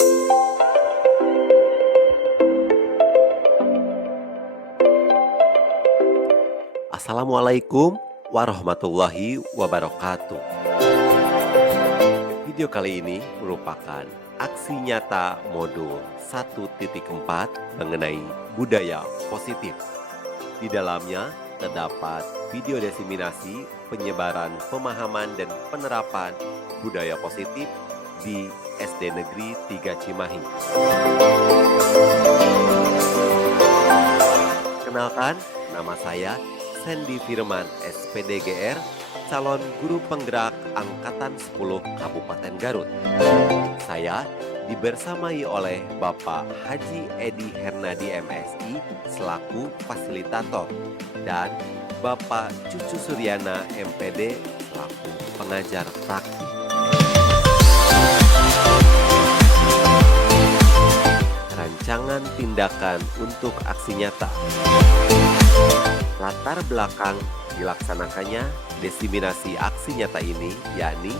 Assalamualaikum warahmatullahi wabarakatuh. Video kali ini merupakan aksi nyata modul 1.4 mengenai budaya positif. Di dalamnya terdapat video diseminasi penyebaran pemahaman dan penerapan budaya positif di SD Negeri 3 Cimahi. Kenalkan, nama saya Sandy Firman, SPDGR, calon guru penggerak Angkatan 10 Kabupaten Garut. Saya dibersamai oleh Bapak Haji Edi Hernadi MSI selaku fasilitator dan Bapak Cucu Suryana MPD selaku pengajar praktik. Rancangan tindakan untuk aksi nyata. Latar belakang dilaksanakannya diseminasi aksi nyata ini yakni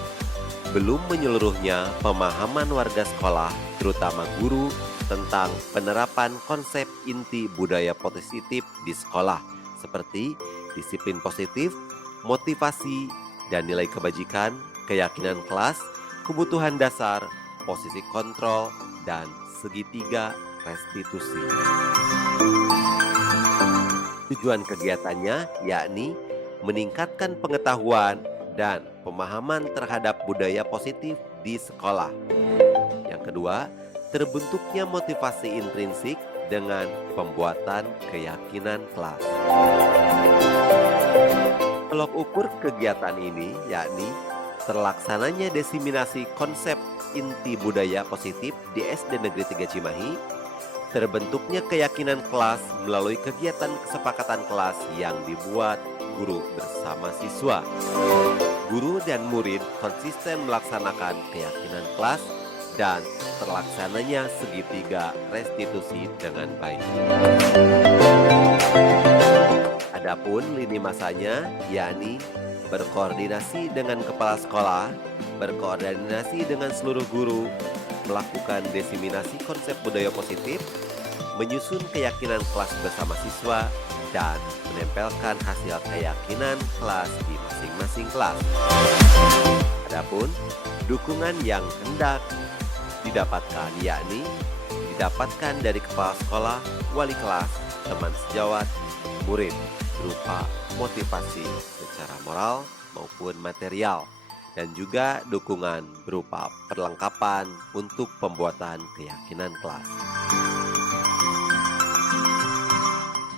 belum menyeluruhnya pemahaman warga sekolah, terutama guru, tentang penerapan konsep inti budaya positif di sekolah seperti disiplin positif, motivasi, dan nilai kebajikan, keyakinan kelas, kebutuhan dasar, posisi kontrol, dan segitiga restitusi. Tujuan kegiatannya yakni meningkatkan pengetahuan dan pemahaman terhadap budaya positif di sekolah. Yang kedua, terbentuknya motivasi intrinsik dengan pembuatan keyakinan kelas. Tolok ukur kegiatan ini yakni terlaksananya diseminasi konsep inti budaya positif di SD Negeri 3 Cimahi, terbentuknya keyakinan kelas melalui kegiatan kesepakatan kelas yang dibuat guru bersama siswa. Guru dan murid konsisten melaksanakan keyakinan kelas dan terlaksananya segitiga restitusi dengan baik. Adapun lini masanya yakni berkoordinasi dengan kepala sekolah, berkoordinasi dengan seluruh guru, melakukan diseminasi konsep budaya positif, menyusun keyakinan kelas bersama siswa, dan menempelkan hasil keyakinan kelas di masing-masing kelas. Adapun dukungan yang hendak didapatkan yakni didapatkan dari kepala sekolah, wali kelas, teman sejawat, murid berupa motivasi secara moral maupun material, dan juga dukungan berupa perlengkapan untuk pembuatan keyakinan kelas.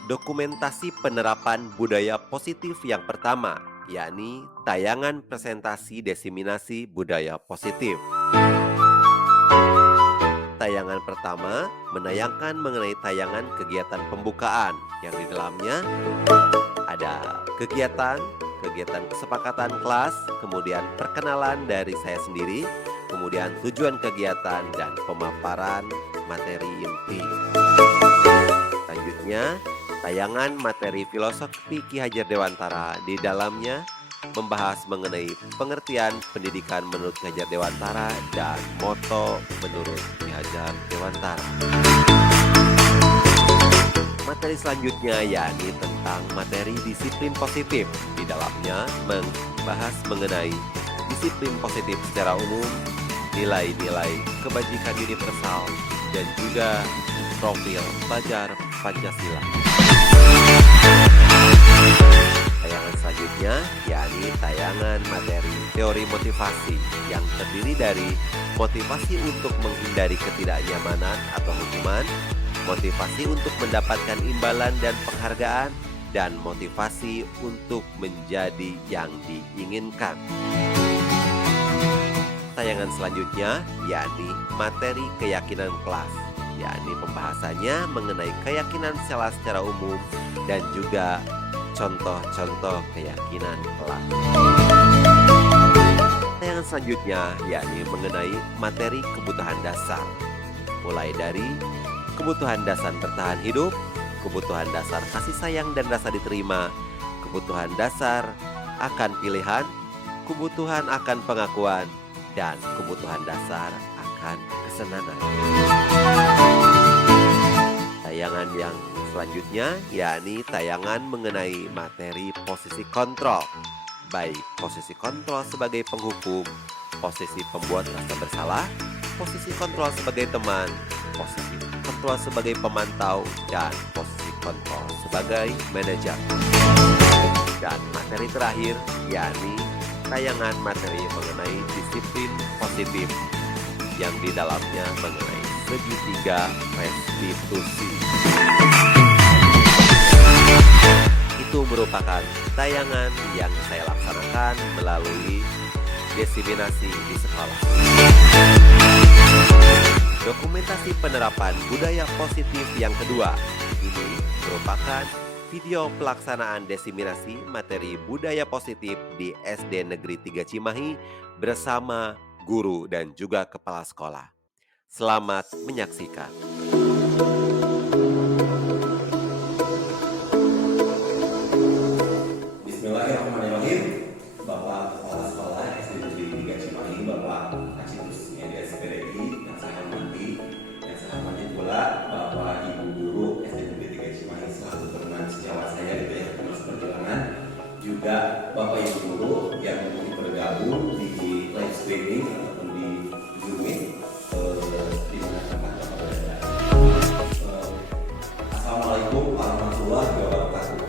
Dokumentasi penerapan budaya positif yang pertama, yakni tayangan presentasi diseminasi budaya positif. Tayangan pertama menayangkan mengenai tayangan kegiatan pembukaan yang di dalamnya ada kegiatan kesepakatan kelas, kemudian perkenalan dari saya sendiri, kemudian tujuan kegiatan dan pemaparan materi inti. Selanjutnya, tayangan materi filosofi Ki Hajar Dewantara. Di dalamnya membahas mengenai pengertian pendidikan menurut Ki Hajar Dewantara dan moto menurut Ki Hajar Dewantara. Materi selanjutnya yakni tentang materi disiplin positif. Di dalamnya membahas mengenai disiplin positif secara umum, nilai-nilai kebajikan universal, dan juga profil pelajar Pancasila. Tayangan selanjutnya yakni tayangan materi teori motivasi yang terdiri dari motivasi untuk menghindari ketidaknyamanan atau hukuman, motivasi untuk mendapatkan imbalan dan penghargaan, dan motivasi untuk menjadi yang diinginkan. Tayangan selanjutnya yakni materi keyakinan kelas, yakni pembahasannya mengenai keyakinan secara umum dan juga contoh-contoh keyakinan kelas. Tayangan selanjutnya yakni mengenai materi kebutuhan dasar, mulai dari kebutuhan dasar bertahan hidup, kebutuhan dasar kasih sayang dan rasa diterima, kebutuhan dasar akan pilihan, kebutuhan akan pengakuan, dan kebutuhan dasar akan merasakan kesenangan. Tayangan yang selanjutnya yakni tayangan mengenai materi posisi kontrol, baik posisi kontrol sebagai penghukum, posisi pembuat rasa bersalah, posisi kontrol sebagai teman, posisi kontrol sebagai pemantau, dan posisi kontrol sebagai manajer. Dan materi terakhir yakni tayangan materi mengenai disiplin positif yang di dalamnya mengenai segitiga restitusi. Itu merupakan tayangan yang saya laksanakan melalui desiminasi di sekolah. Dokumentasi penerapan budaya positif yang kedua ini merupakan video pelaksanaan desiminasi materi budaya positif di SD Negeri 3 Cimahi bersama guru dan juga kepala sekolah. Selamat menyaksikan. Bismillahirrahmanirrahim. Bapak Kepala Sekolah SD Negeri 3 Cimahi, Bapak Khususnya di SPDI yang saya hormati, yang saya hormati pula Bapak Ibu Guru SD Negeri 3 Cimahi selaku teman sejawat saya gitu ya, teman seperjalanan, juga Bapak Ibu Guru yang mungkin bergabung di live streaming ataupun di Zoom di mana tempat Bapak berada. Assalamualaikum warahmatullahi wabarakatuh.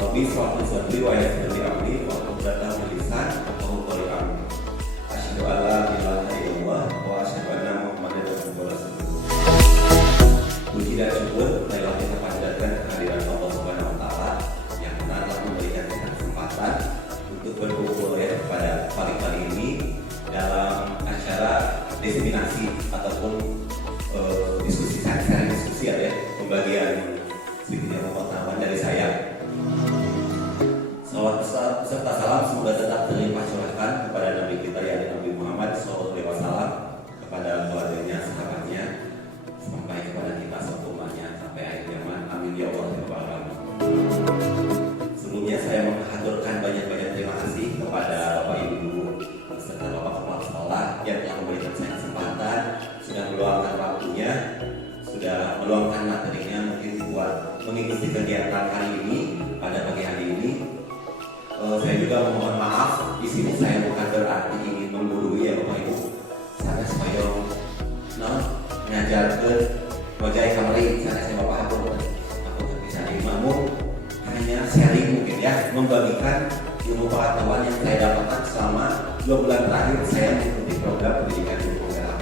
Robi suatu sabri wa yasri amri wa qudratah lisan wa qawli asyhadu an la ilaha illallah wa asyhadu anna muhammadar rasulullah. Puji dan syukur marilah kita panjatkan kehadiran Allah Subhanahu wa taala yang telah memberikan kita kesempatan untuk berkumpul ya pada pagi kali ini dalam acara desiminasi ataupun diskusi ya, pembagian sedikitnya pengetahuan dari saya. Salawat serta salam semoga tetap terlimpah curahkan kepada Nabi kita yakni Nabi Muhammad SAW, kepada keluarganya, sahabatnya, sampai kepada kita seumatnya sampai akhir zaman. Amin ya Allah ya Rabbal alamin. Sebelumnya saya mengaturkan banyak-banyak terima kasih kepada Bapak Ibu serta Bapak Kepala Sekolah yang telah memberikan saya kesempatan, sudah meluangkan waktunya, sudah meluangkan materinya mungkin buat mengikuti kegiatan hari ini pada pagi hari ini. Saya juga memohon maaf, di sini saya bukan berarti ingin menggurui ya Bapak Ibu. Saya supaya mengajar ke wajah kamari, saya Bapak aku bisa dimamu hanya sharing mungkin ya, membagikan ilmu pengetahuan yang saya dapatkan selama 2 bulan terakhir saya mengikuti program pendidikan guru penggerak.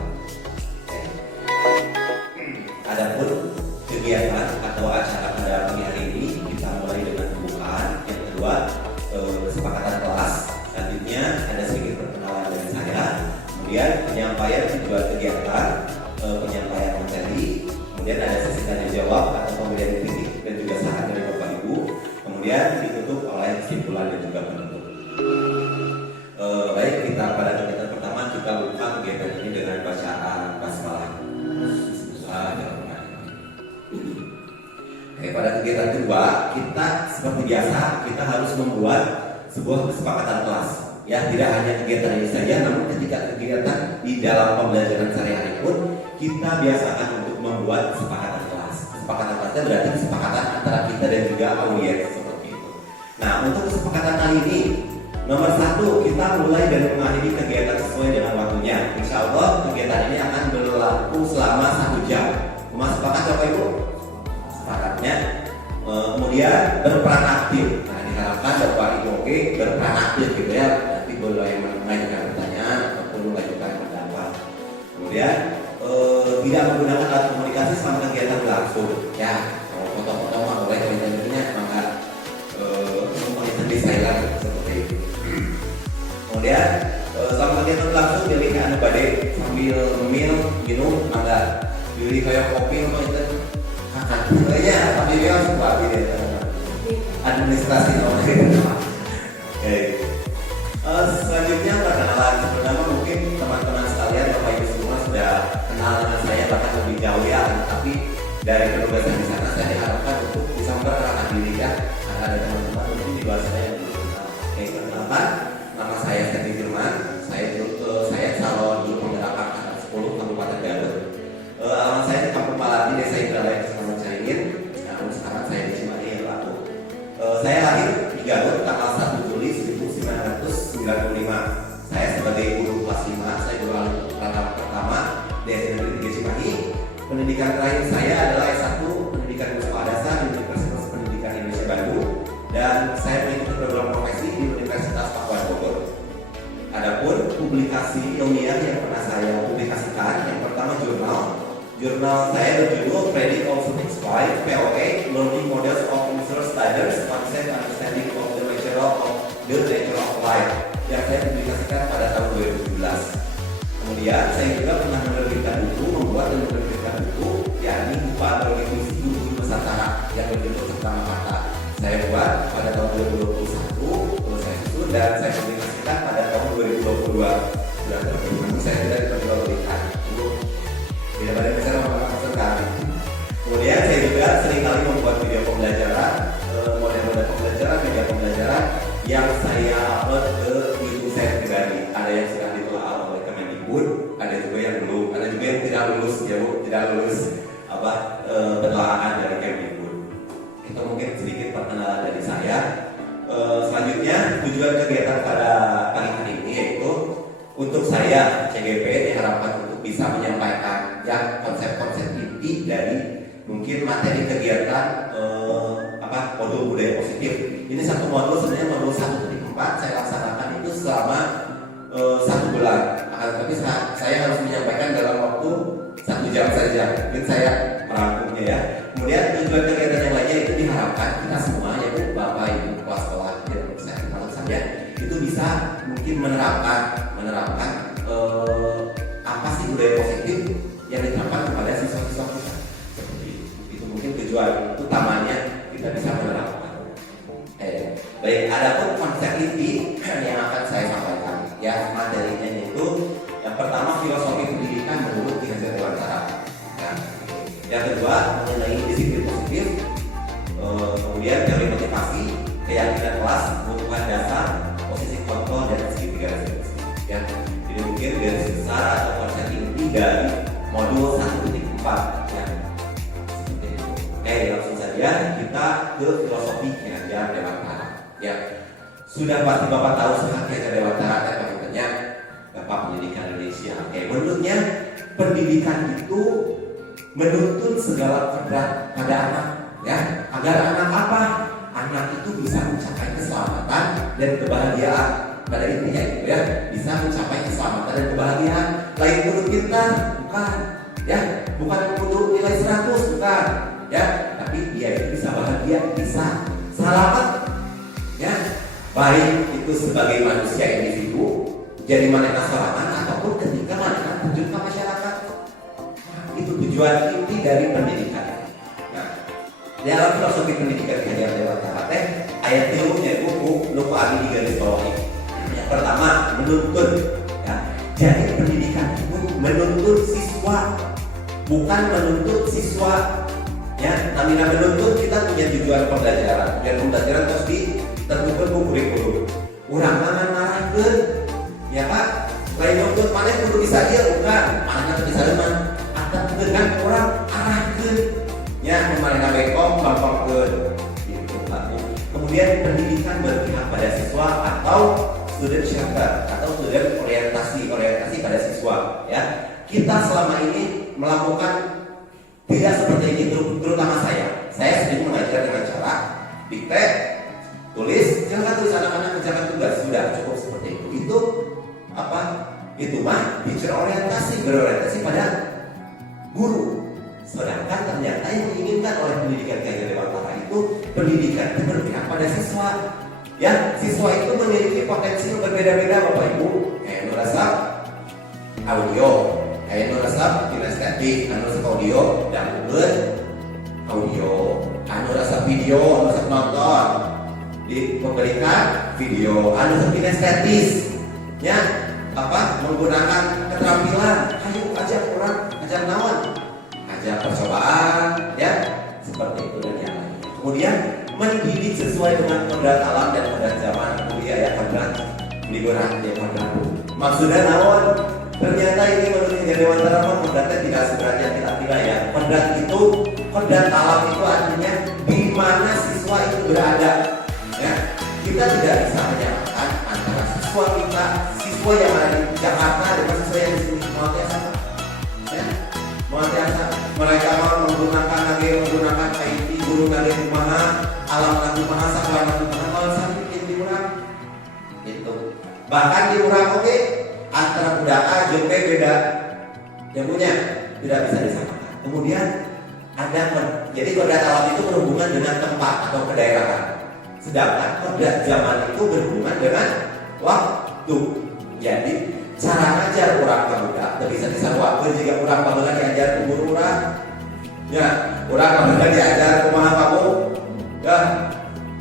Adapun kegiatan atau acara pada pagi hari ini kita mulai dengan pembukaan, yang kedua kesepakatan kelas, selanjutnya ada sedikit perkenalan dari saya, kemudian penyampaian dua kegiatan, penyampaian materi, kemudian ada sesi tanya jawab atau pemberian kritik dan juga saran dari Bapak Ibu, kemudian ditutup oleh kesimpulan dan juga penutup. Baik, kita pada kegiatan pertama kita buka kegiatan ini dengan bacaan basmalah. Pada kegiatan kedua, kita seperti biasa kita harus membuat sebuah kesepakatan kelas. Ya, tidak hanya kegiatan ini saja, namun ketika kegiatan di dalam pembelajaran sehari-hari pun kita biasakan untuk membuat kesepakatan kelas. Kesepakatan kelasnya berarti kesepakatan antara kita dan juga audiens seperti itu. Nah, untuk kesepakatan kali ini, nomor 1 kita mulai dan mengakhiri kegiatan sesuai dengan waktunya. Insya Allah kegiatan ini akan berlaku selama 1 jam. Sepakat Bapak Ibu? Sepakatnya. Kemudian berperan aktif. Nah, diharapkan Bapak Ibu berperan aktif gitu ya. Nanti boleh mengajukan pertanyaan ataupun mengajukan pendapat. Kemudian tidak menggunakan alat komunikasi selama kegiatan berlangsung. Ya, kalau foto-foto mah boleh, komentarnya maka komentar di saya seperti itu. Kemudian selama kegiatan berlangsung pilih anu badai sambil minum maka pilih kayak kopi atau itu ya, tapi dia harus buat administrasi selanjutnya perkenalan. Pertama mungkin teman-teman sekalian, Bapak Ibu semua sudah kenal dengan saya bahkan lebih jauh ya, tapi dari penugasan di sana saya diharapkan untuk bisa memperkenalkan diri ya, karena ada teman-teman mungkin di luar sana yang belum kenal. Perkenalkan, nama saya Seti Firman, saya sebagai guru kelas 5, saya guru anak pertama di SD Negeri 3 Cimahi. Pendidikan terakhir saya adalah S1 Pendidikan Sekolah Dasar di Universitas Pendidikan Indonesia Bandung, dan saya mengikuti program profesi di Universitas Pakuan Bogor. Adapun publikasi ilmiah yang pernah saya publikasikan, yang pertama jurnal saya berjudul Predict of Physics 5 POA Learning Models of Research Studies Concept Understanding of the Nature of Life, yang saya publikasikan pada tahun 2017. Kemudian saya juga pernah membuat dan menerbitkan buku, yakni Patroli Puisi Guru Nusantara yang berjudul Tentang Kata. Saya buat pada tahun 2021, terus saya susun dan saya publikasikan pada tahun 2022. Sudah terbit, saya tidak diperjualbelikan. Tidak pada besar menggunakan sekali. Kemudian saya juga seringkali membuat video pembelajaran, model-model pembelajaran, media pembelajaran yang saya upload ke YouTube saya pribadi. Ada yang sudah ditelaah oleh Kemendikbud, ada juga yang belum, ada juga yang tidak lulus, ya Bu, tidak lulus penelaahan dari Kemendikbud. Itu mungkin sedikit perkenalan dari saya. Selanjutnya tujuan kegiatan pada pagi hari ini yaitu untuk saya CGP diharapkan untuk bisa menyampaikan ya konsep-konsep inti dari mungkin materi kegiatan modul budaya positif. Ini satu modul, sebenarnya modul 1.4 saya laksanakan itu selama 1 bulan. Tapi saya harus menyampaikan dalam waktu 1 jam saja. Mungkin saya merangkumnya ya. Kemudian tujuan kegiatan yang lainnya itu diharapkan kita semua, yaitu Bapak Ibu kepala sekolah dan saya itu bisa mungkin menerapkan apa sih budaya positif yang diterapkan kepada siswa-siswa kita. Seperti itu mungkin tujuan utamanya kita bisa menerapkan. Baik, ada pun konsep inti yang akan saya sampaikan. Ya, materinya itu yang pertama filosofi pendidikan menurut Ki Hajar Dewantara. Ya. Yang kedua mengenai disiplin positif. Kemudian teori motivasi, keyakinan kelas, kebutuhan dasar, posisi kontrol dan segitiga resolusi. Ya, ini mungkin garis besar atau konsep inti dari modul 1.4 ya. Oke, langsung saja kita ke filosofi Ki Hajar Dewantara. Ya, sudah pasti Bapak tahu soal Ki Hajar Dewantara dan makanya Bapak Pendidikan Indonesia. Oke, menurutnya pendidikan itu menuntut segala kodrat pada anak, ya, agar anak apa? Anak itu bisa mencapai keselamatan dan kebahagiaan. Pada intinya itu ya, bisa mencapai keselamatan dan kebahagiaan. Lain menurut kita, bukan, ya, bukan menurut nilai 100, bukan, ya, tapi dia itu bisa bahagia, bisa selamat, ya, baik itu sebagai manusia individu, jadi maneka sorangan ataupun ketika maneka terjun ke masyarakat. Nah, itu tujuan inti dari pendidikan. Nah, dalam filosofi pendidikan Ki Hajar Dewantara ayat 3 buku lupa abi di garis bawah ini. Yang pertama menuntut, ya. Jadi pendidikan itu menuntut siswa, bukan menuntut siswa. Ya, namanya menuntut kita punya tujuan pembelajaran. Tujuan pembelajaran terus ditentukan ku kurikulum. Urang mangan marahkeun, ya Pak. Lain nuntut maneh kudu bisa ieu bukan. Maneh bisa mah ada dengan orang arahkeun. Ya, manehna bekom gampangkeun. Gitu, Pak. Kemudian pendidikan berpihak pada siswa atau student center atau student orientasi pada siswa, ya. Kita selama ini melakukan tidak seperti ini, terutama saya sering mengajar dengan cara dikte, tulis, silakan tulis anak-anak kerjakan tugas, sudah cukup seperti itu. Itu apa? Itu mah teacher orientasi, berorientasi pada guru. Sedangkan ternyata yang diinginkan oleh pendidikan Ki Hajar Dewantara itu pendidikan itu berpihak pada siswa. Ya, siswa itu memiliki potensi yang berbeda-beda, Bapak Ibu. Kayak merasa audio, kayak rasa kinestetik, rasa audio dan audio, rasa video, rasa nonton, diberikan video, rasa kinestetis, ya, menggunakan keterampilan, ayo ajak orang, ajak nawan, ajak percobaan, ya, seperti itu dan yang lain. Kemudian mendidik sesuai dengan kodrat alam dan kodrat zaman, kuliah ya kodrat liburan ya kodrat. Maksudnya nawan. Ternyata ini menurut Ki Hajar Dewantara kodratnya tidak seberat yang kita kira ya. Kodrat alam itu artinya di mana siswa itu berada. Ya, kita tidak bisa menyamakan antara siswa kita, mahasiswa yang ada di Jakarta dan mahasiswa yang di sini Muatiasa, ya, Muatiasa. Mereka mau menggunakan IT, guru lagi kumaha, alam lagi kumaha, saklar lagi kumaha, kalau sampai di urang, itu. Bahkan di urang oke, antara budak A jeung B beda, yang punya tidak bisa disamakan. Kemudian ada jadi kodrat alam itu berhubungan dengan tempat atau kedaerahan, sedangkan kodrat zaman itu berhubungan dengan waktu. Jadi cara ngajar orang pemuda tidak bisa waktu jika orang pemuda diajar ke guru orang, ya orang pemuda diajar kumaha kamu, ya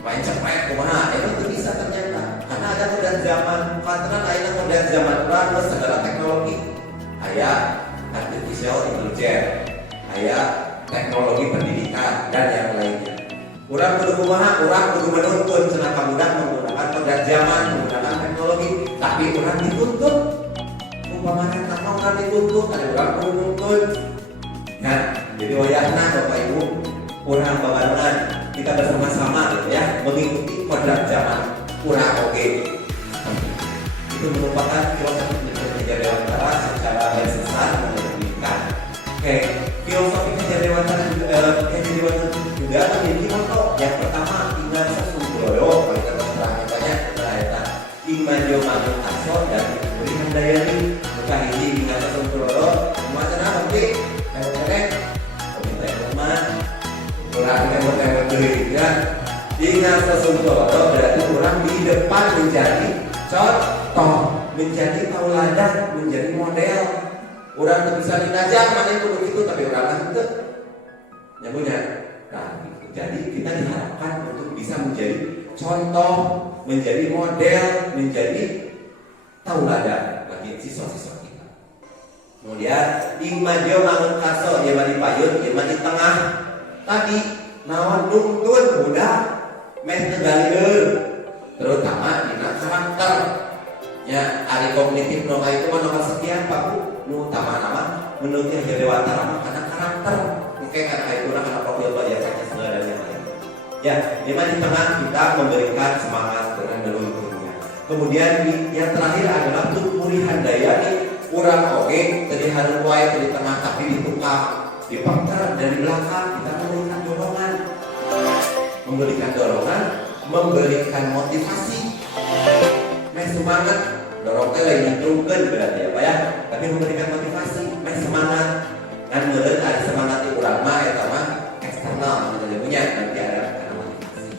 main cepet kumaha, itu bisa ternyata karena ada kodrat zaman. Karena lainnya kodrat zaman orang segala teknologi, ayah artificial intelligence, ayah teknologi pendidikan dan yang lainnya. Orang kudu kumaha, orang kudu menuntun cenah kamudak menggunakan kodrat zaman, menggunakan teknologi, tapi orang dituntut. Umpamanya tak orang dituntut, ada orang kudu nuntun. Nah, jadi wayahna Bapak Ibu, orang babarengan kita bersama-sama gitu ya, mengikuti kodrat zaman orang oke. Itu merupakan filosofi kerja dewantara secara garis besar menunjukkan. Oke, filosofi kerja dewantara juga memiliki moto. Yang pertama, ingat sesungguhnya, kalau kita terangkan banyak ternyata imanjo mangun aso dan berikan daya ini. Bukan ini ingat sesungguhnya, macam apa sih? Teman-teman, orang teman-teman beri ya. Ingat sesungguhnya berarti orang di depan menjadi contoh, menjadi tauladan, menjadi model. Orang tidak bisa dinajak mana itu begitu, tapi orang kan itu nyambungnya. Nah, jadi kita diharapkan untuk bisa menjadi contoh, menjadi model, menjadi tauladan bagi siswa-siswa kita. Kemudian imajo mangun kaso, ya di payun, ya di tengah. Tadi nawan nuntun budak meh tegalideur, terutama dina karakter. Ya, ari kognitif nomor itu nomor sekian Pak Bu. Nu utama-nama menurut yang dewantara karena karakter. Oke, karena itu karena profil ya Pancasila dan yang lain. Ya, memang di tengah kita memberikan semangat dengan menuntunnya. Kemudian yang terakhir adalah purihan daya nih. Kurang oke, tadi harus wae di tengah tapi ditukar, dipengker dan di belakang kita memberikan dorongan. Memberikan motivasi. Semangat, dorong teh lain nyentrukeun berarti ya Pak ya. Tapi memberikan motivasi, semangat. Kan meureun ada semangat di urang mah eta mah eksternal kita punya nanti ada motivasi.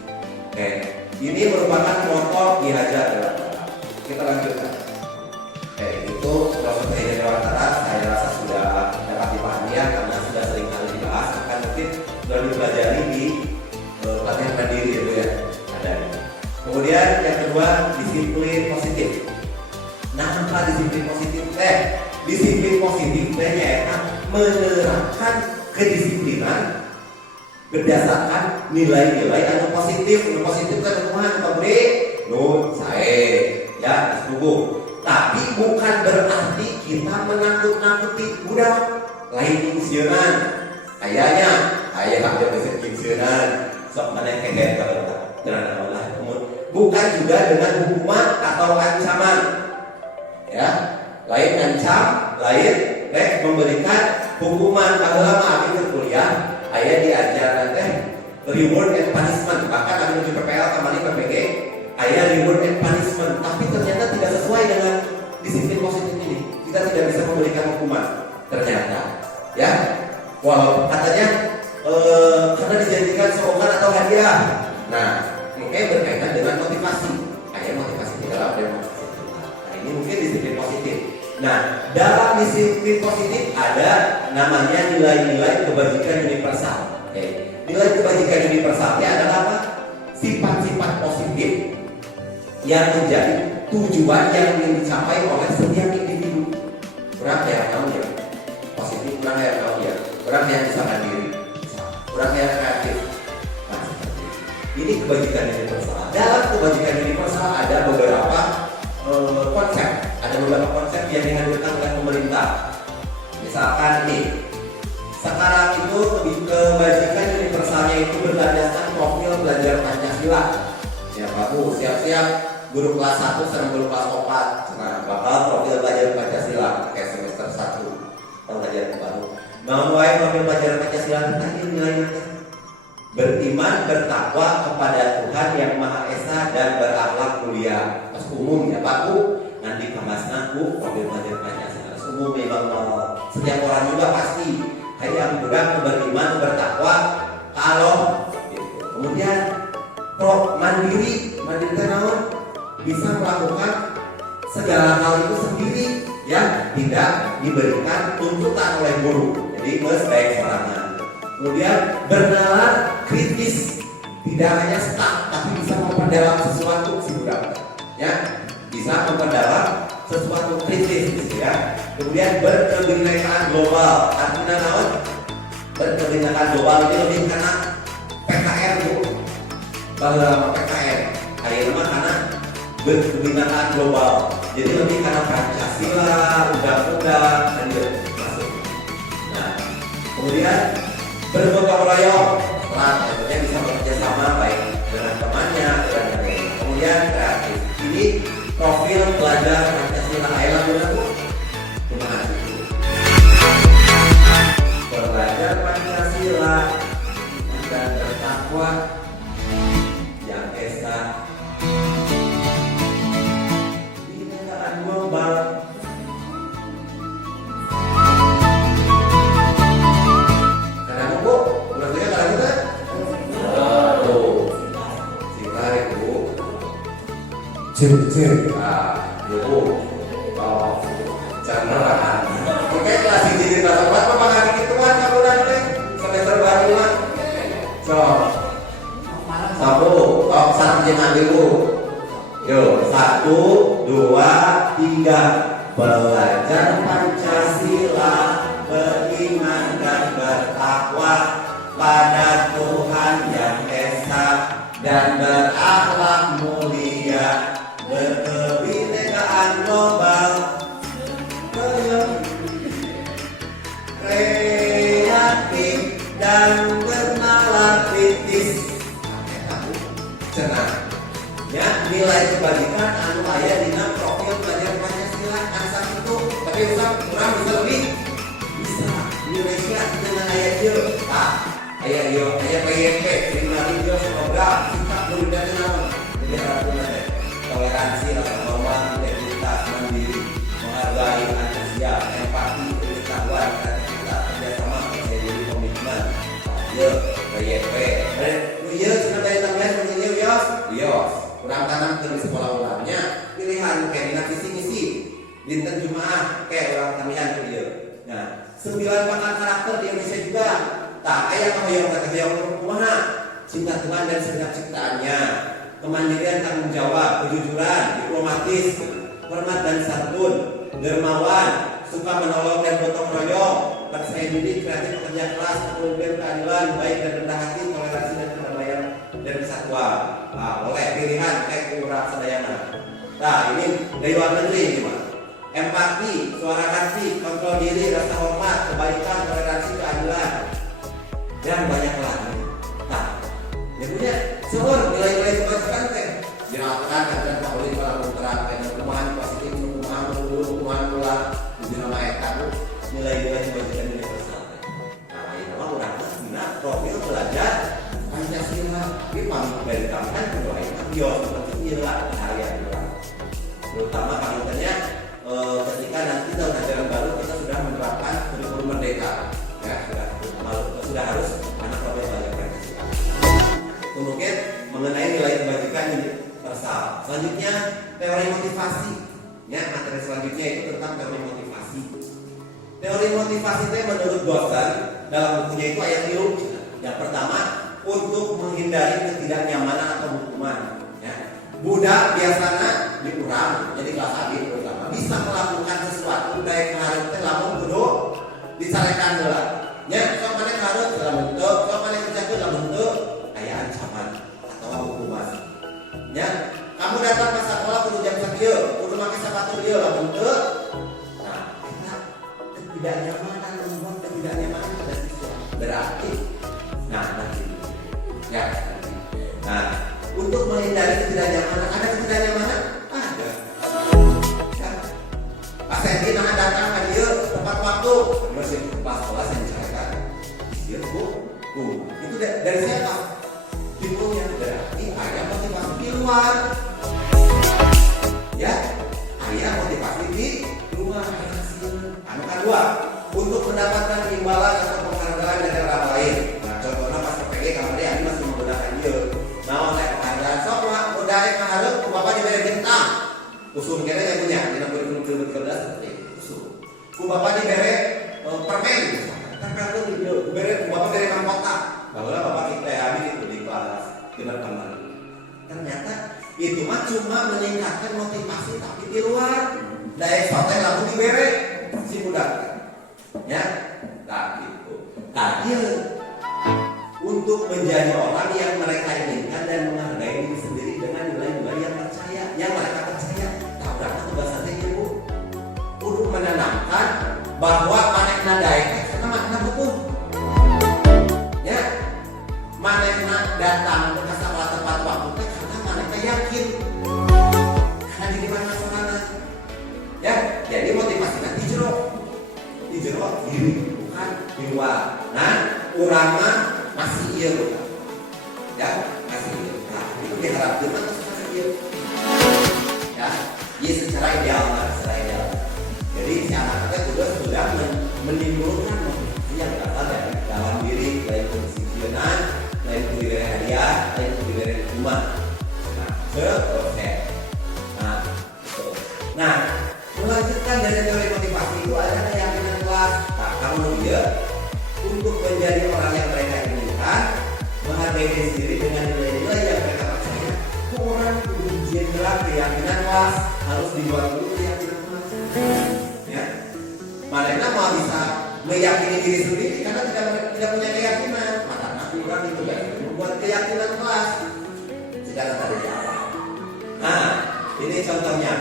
Oke, ini merupakan moto Ki Hajar Dewantara. Kita lanjutkan. Oke, itu filosofi Dewantara saya rasa sudah dapat dipahami ya karena sudah sering kali dibahas, akan mungkin sudah dipelajari di pelatihan mandiri itu ya. Ada. Kemudian yang kedua, disiplin positif. Nah, apa disiplin positif? Disiplin positif ya menerapkan kedisiplinan berdasarkan nilai-nilai yang positif. Yang positif kan kumaha Pak Budi? Nu sae ya, setuju. Tapi bukan berarti kita menakut-nakuti budak lain inseunan. Kayaknya aya kabeh geus inseunan. Sok mana keget kalau jangan Allah. Bukan juga dengan hukuman atau ancaman. Ya, lain ancam, lain memberikan hukuman. Kalau lama abis kuliah, ayah diajarkan reward and punishment. Bahkan abis di PPL kemarin PPG, ayah reward and punishment. Tapi ternyata tidak sesuai dengan disiplin positif ini. Kita tidak bisa memberikan hukuman. Ternyata, ya, walau katanya karena dijadikan sokongan atau hadiah. Nah, mungkin berkaitan dengan motivasi. Ayah motivasi di dalam dan motivasi di luar. Nah, ini mungkin disiplin positif. Nah, dalam disiplin positif ada namanya nilai-nilai kebajikan universal. Oke. Nilai kebajikan universalnya adalah apa? Sifat-sifat positif yang menjadi tujuan yang ingin dicapai oleh setiap individu. Orang yang tahu ya, positif orang yang tahu ya, orang yang bisa mandiri, orang yang kreatif. Nah, ini kebajikan universal. Dalam kebajikan universal ada beberapa konsep, ada beberapa konsep yang dihadirkan oleh pemerintah. Misalkan nih, sekarang itu kebajikan universalnya itu berdasarkan profil belajar Pancasila. Ya Pak Bu, siap-siap guru kelas 1 sama guru kelas 4. Nah, bakal tadi nilainya beriman bertakwa kepada Tuhan yang Maha Esa dan berakhlak mulia. Pas umum ya Pak Bu, nanti pamasna Bu, mobil pelajar Pancasila umum memang setiap orang juga pasti kayak budak beriman bertakwa kalau gitu. Kemudian mandiri naon bisa melakukan segala hal itu sendiri ya, tidak diberikan tuntutan oleh guru, jadi baik sorangan. Kemudian bernalar kritis, tidak hanya stuck tapi bisa memperdalam sesuatu si budak ya, bisa memperdalam sesuatu kritis gitu ya. Kemudian berkebinekaan global, artinya naon? Berkebinekaan global ini lebih karena PKR Bu, bahwa PKR kayak mah karena berkebinekaan global, jadi lebih karena Pancasila, undang-undang dan masuk. Nah, kemudian bergotong royong, tentunya bisa bekerja sama baik dengan temannya dan lain-lain. Kemudian kreatif, ini profil pelajar Pancasila Ayla Bu. Cuma itu. Belajar Pancasila dan bertakwa yang esa binaan global. Kadang Bu, belajarnya kadang kita singkat Bu. Cek. Bu. Jangan. Oke, kelas ini di tahun berapa hari gituan kamu nanti semester baru lah. So, satu, sarap jangan dulu. Yo, 1, 2, 3. Belajar Pancasila, beriman dan bertakwa pada Tuhan yang Esa dan berakhlak mulia, berkebinekaan global, kreatif dan bernalar kritis. Senang ya, nilai kebajikan anu aya dina profil pelajar Pancasila ansar itu, tapi usah kurang bisa lebih bisa. Indonesia dengan aya ieu aya PYP kriminalitas program sikap berbeda naon jadi harus toleransi, rasa hormat, integritas, mandiri, menghargai manusia, empati, pengetahuan, kreativitas, kerjasama, percaya diri, komitmen. Ieu PYP. Ieu cenah bae tambahan ieu wios. Kurang tanam ke sekolah ulangnya, pilihan kayak dina visi-misi. Dinten Jumaah kayak orang tambahan ke ieu. Nah, 9 pangkat karakter di Indonesia juga. Tak aya kahoyong kumaha? Cinta Tuhan dan segenap ciptaannya. Kemandirian, tanggung jawab, kejujuran, diplomatis, hormat dan santun, dermawan, suka menolong dan gotong royong, percaya diri, kreatif, pekerja keras, kepemimpinan, keadilan, baik dan rendah hati, toleransi dan kedamaian dan kesatuan. Nah, oleh pilihan kurang sedayana. Nah, ini dari luar negeri ini Pak. Empati, suara hati, kontrol diri, rasa hormat, kebaikan, toleransi, keadilan, dan banyak lagi. Nah, ya punya seueur nilai-nilai kebajikan teh dirasakan dan Pak Ulin kalau menerapkan perumahan positif, perumahan pula di nama eta nilai-nilai kebajikan universal. Nah, ini memang udah bina profil pelajar Pancasila. Tapi pamit dari tambahan kedua itu bios seperti lah harian kita. Terutama kalau ketika nanti tahun ajaran baru kita sudah menerapkan kurikulum merdeka, ya sudah harus anak profil belajar Pancasila. Kemudian mengenai nilai kebajikan universal. Selanjutnya teori motivasi. Ya, materi selanjutnya itu tentang teori motivasi. Teori motivasi itu menurut dosen dalam bukunya itu ayat 3. Yang pertama, untuk menghindari ketidaknyamanan atau hukuman. Ya. Budak biasanya dikurang, jadi kelas adik terutama bisa melakukan sesuatu dari keharusnya lamun kudu dicarekan heula. Ya, sok mana harus dalam bentuk, sok mana kerjakeun dalam bentuk aya ancaman atau hukuman. Ya, kamu datang ke sekolah kudu jam sakieu, kudu make sepatu ieu dalam bentuk. Nah, kita ketidaknyamanan membuat ketidaknyamanan pada siswa. Berarti nanti. Ya. Nah, untuk menghindari ketidaknyamanan, ada ketidaknyamanan? Ada. Ya. Pas Hendy datang ke dia tepat waktu, masih pas sekolah saya diceritakan. Dia Bu, dari siapa? Timbulnya berarti ada motivasi di luar. Ya, ada motivasi di luar. Anu kedua, untuk mendapatkan imbalan atau penghargaan dari orang lain. Nah, contohnya pas PG kamar dia masih menggunakan dia. Nah, saya penghargaan sok mah udah harus bapak diberi bintang. Usum kira yang punya, di nomor 2013 seperti usum. Ku bapak diberi permen. Kan kalau diberi bapak dari mahkota. Bahwa bapak kita habis itu di kelas di kamar. Ternyata itu mah cuma meningkatkan motivasi tapi di luar. Dari hotel lalu diberi si budak. Ya, nah gitu. Tadi untuk menjadi orang yang mereka inginkan dan menghargai diri sendiri dengan nilai-nilai yang mereka percaya. Tahu berapa tugasnya ibu? Untuk menanamkan bahwa manehna daek karena makna hukum. Ya, manehna datang ke salah tempat waktu karena manehna yakin. Karena di mana sana. Ya, jadi motivasinya di jero diri bukan di luar. Nah, urang mah masih iya bukan? Ya, masih iya. Nah, itu diharapkan masih iya. Ya, iya secara ideal. Jadi si anak-anaknya juga sudah menimbulkan motivasi yang berasal dari dalam diri, lain kedisiplinan, lain diberi hadiah, lain diberi rumah. Nah, seterusnya. Nah, melanjutkan dari teori motivasi itu ada keyakinan kelas. Nah, kamu dia untuk menjadi orang yang mereka inginkan, menghargai diri sendiri dengan nilai-nilai yang mereka percaya. Orang jenderal keyakinan kelas harus dibuat dulu keyakinan kelas. Ya, mereka mau bisa meyakini diri sendiri karena tidak punya keyakinan. Maka orang itu kan membuat keyakinan kelas. Sekarang tadi apa? Nah, ini contohnya.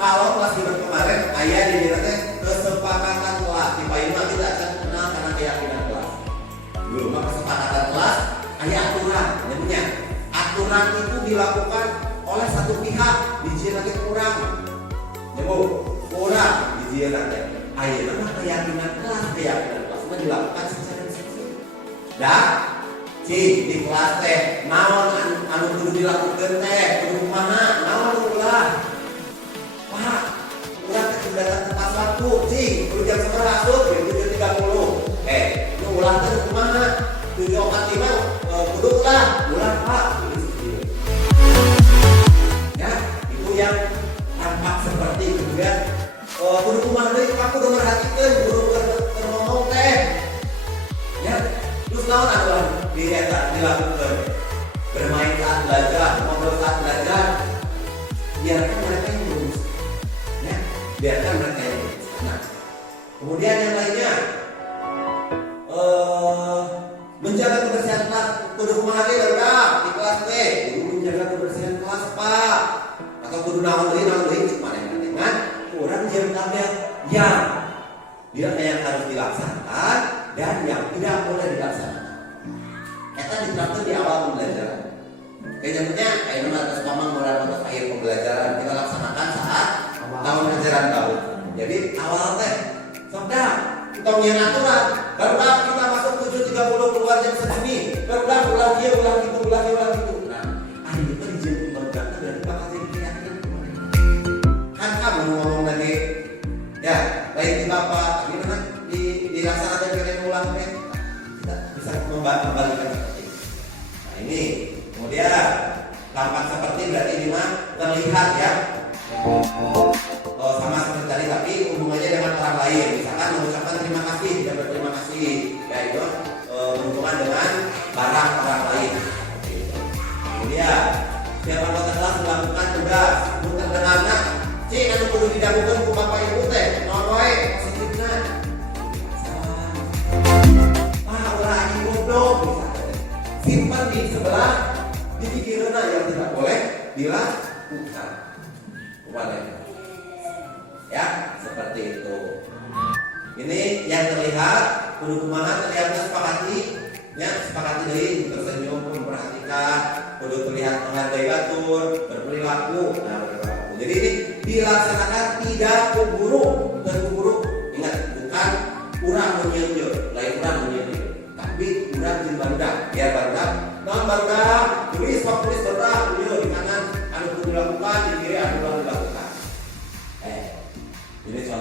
Kalau kelas di kemarin, ayah diberikan kesepakatan kelas. Di Payung tidak akan kenal karena keyakinan kelas. Dulu mah kesepakatan kelas, ayah aturan. Namanya aturan itu dilakukan oleh satu pihak, dijian lagi kurang. Ya bu, kurang dijian lagi. Ayah nama keyakinan kelas itu dilakukan secara diskusi. Dah, di kelas teh, naon anu kudu dilakukan teh, kudu kumaha, naon ulah. Pak, udah datang tepat waktu, cing, udah jam 11, jam 7.30. Lu ulah teh kemana? 7.45, kudu ulah Pak. Ya, itu yang tampak seperti kemudian kudu kumaha deui, aku udah merhatikan, kudu ngomong teh. Ya, terus naon anu dilakukan? Bermain saat belajar, ngobrol saat belajar. Biarkan mereka yang lulus. Biarkan mereka yang lulus. Nah, kemudian yang lainnya menjaga kebersihan kelas. Kudu kumaha deui barudak di kelas teh, kudu menjaga kebersihan kelas Pak. Atau kudu naon deui manehna dengan kurang jam tabel yang harus dilaksanakan dan yang tidak boleh dilaksanakan. Eta diterapkan di awal pembelajaran. Kayaknya atas pamang atas akhir pembelajaran kita laksanakan saat tahun ajaran baru. Jadi awal teh sudah kita punya aturan. Barulah kita masuk 7.30 keluar jam segini. Barulah ulah gitu. Nah, hari itu dijemput barudak dari bakal jadi keyakinan kemarin. Kan kamu ngomong tadi, ya baik di bapak, tapi memang dilaksanakan dengan ulang kita bisa membalikan seperti itu. Nah ini kemudian tampak seperti berarti ini mah terlihat ya. Sama seperti tadi tapi hubungannya dengan orang lain, misalkan mengucapkan terima kasih dan berterima kasih, yaitu berhubungan dengan barang orang lain. Kemudian setiap anggota kelas melakukan tugas untuk terdengarnya anu kudu didagukeun ku bapak ibu teh naon wae positifna. Ulah anjing goblok misalkan. Simpan di sebelah di pikiranna yang tidak boleh dilakukan. Ya, seperti itu. Ini yang terlihat kudu kumaha terlihatnya sepakati, ya sepakati deui tersenyum, memperhatikan, kudu terlihat menghargai batur, berperilaku. Nah, berperilaku. Jadi ini dilaksanakan tidak kuburuk. Ingat, bukan urang menyeunyeun, lain urang menyeunyeun, tapi urang jeung barudak biar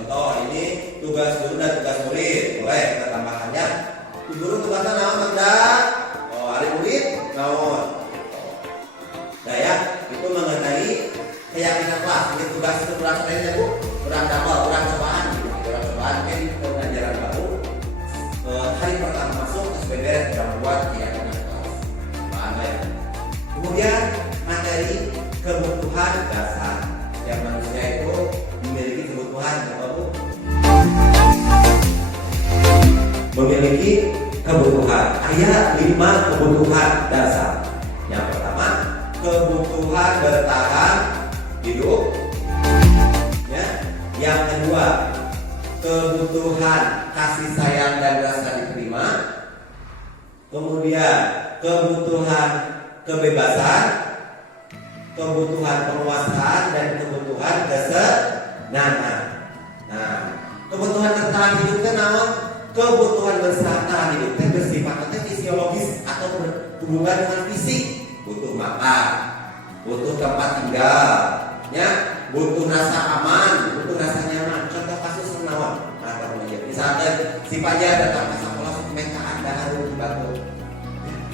contoh ini tugas guru dan tugas murid. Boleh kita tambahkannya. Guru tugasnya naon mendak. Oh, hari murid naon. Nah ya, itu mengenai keyakinan kelas. Ini tugas itu kurang lainnya Bu, kurang dapat, kurang cobaan. Kurang cobaan kan pembelajaran baru. Hari pertama masuk SPB tidak membuat keyakinan kelas. Paham ya? Kemudian materi kebutuhan dasar. Yang manusia itu memiliki kebutuhan apa Bu? Memiliki kebutuhan. Ada 5 kebutuhan dasar. Yang pertama, kebutuhan bertahan hidup. Ya. Yang kedua, kebutuhan kasih sayang dan rasa diterima. Kemudian, kebutuhan kebebasan, kebutuhan penguasaan dan kebutuhan kesenangan. Nah, kebutuhan bertahan hidup kan naon? Kebutuhan bertahan hidup kan bersifatnya fisiologis atau berhubungan dengan fisik. Butuh makan, butuh tempat tinggal, ya, butuh rasa aman, butuh rasa nyaman. Contoh kasus naon? Nah, misalnya si Pajar datang ke sekolah sukemenkaan harus dibantu.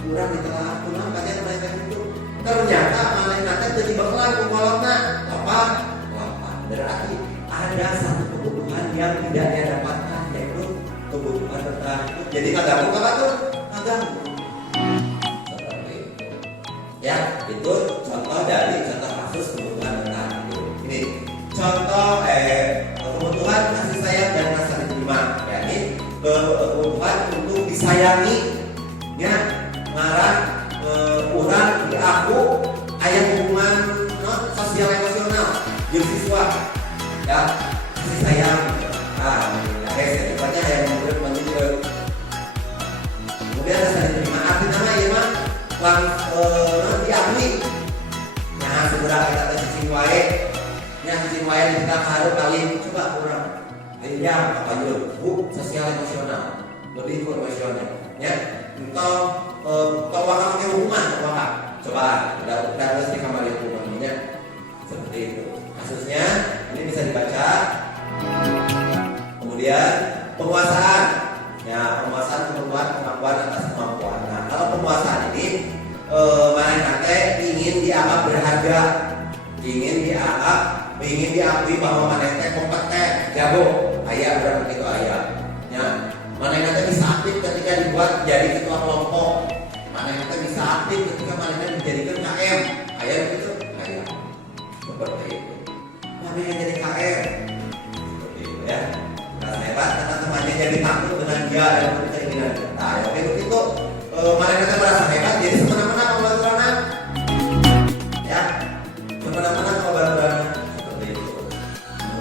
Kurang di tengah pulang katanya mereka itu. Ternyata malaikat jadi bakalan kukolotna apa? Berarti ada satu kebutuhan yang tidak dia dapatkan, yaitu kebutuhan bertahan hidup. Jadi kagak apa tuh? Kagak. Seperti itu. Ya, itu contoh dari contoh kasus kebutuhan bertahan hidup. Ini contoh kebutuhan kasih sayang dan rasa diterima. Yakni kebutuhan untuk disayangi, ya, marah, urang di aku aya hubungan sosial emosional jeung siswa, ya, kasih sayang. Nah, pokoknya yang menurut menunjuk. Kemudian rasa diterima arti nama ya mah diakui. Nah, segera kita cicing wae. Nya cicing wae kita harus kali coba urang. Ya, apa yun? Bu, sosial emosional. Lebih ke emosional, ya. Untuk waktu pakai hubungan, coba udah harus di kamar hubungannya seperti itu. Kasusnya ini bisa dibaca. Kemudian penguasaan, ya, penguasaan kemampuan atas kemampuan. Nah, kalau penguasaan ini mereka ingin dianggap berharga, ingin diakui bahwa mereka kompeten, jago, ayah berapa begitu ayah. Ya, mereka bisa aktif ketika dibuat jadi ketua kelompok. Mereka bisa aktif ketika mereka dijadikan KM. Ayah begitu, ayah. Seperti itu. Mereka jadi KM. Seperti itu ya. Karena hebat karena temannya jadi takut dengan dia dan keinginan. Nah, ya begitu. Mereka merasa hebat jadi semena-mena kalau berlaku. Ya, semena-mena kalau berlaku. Seperti itu.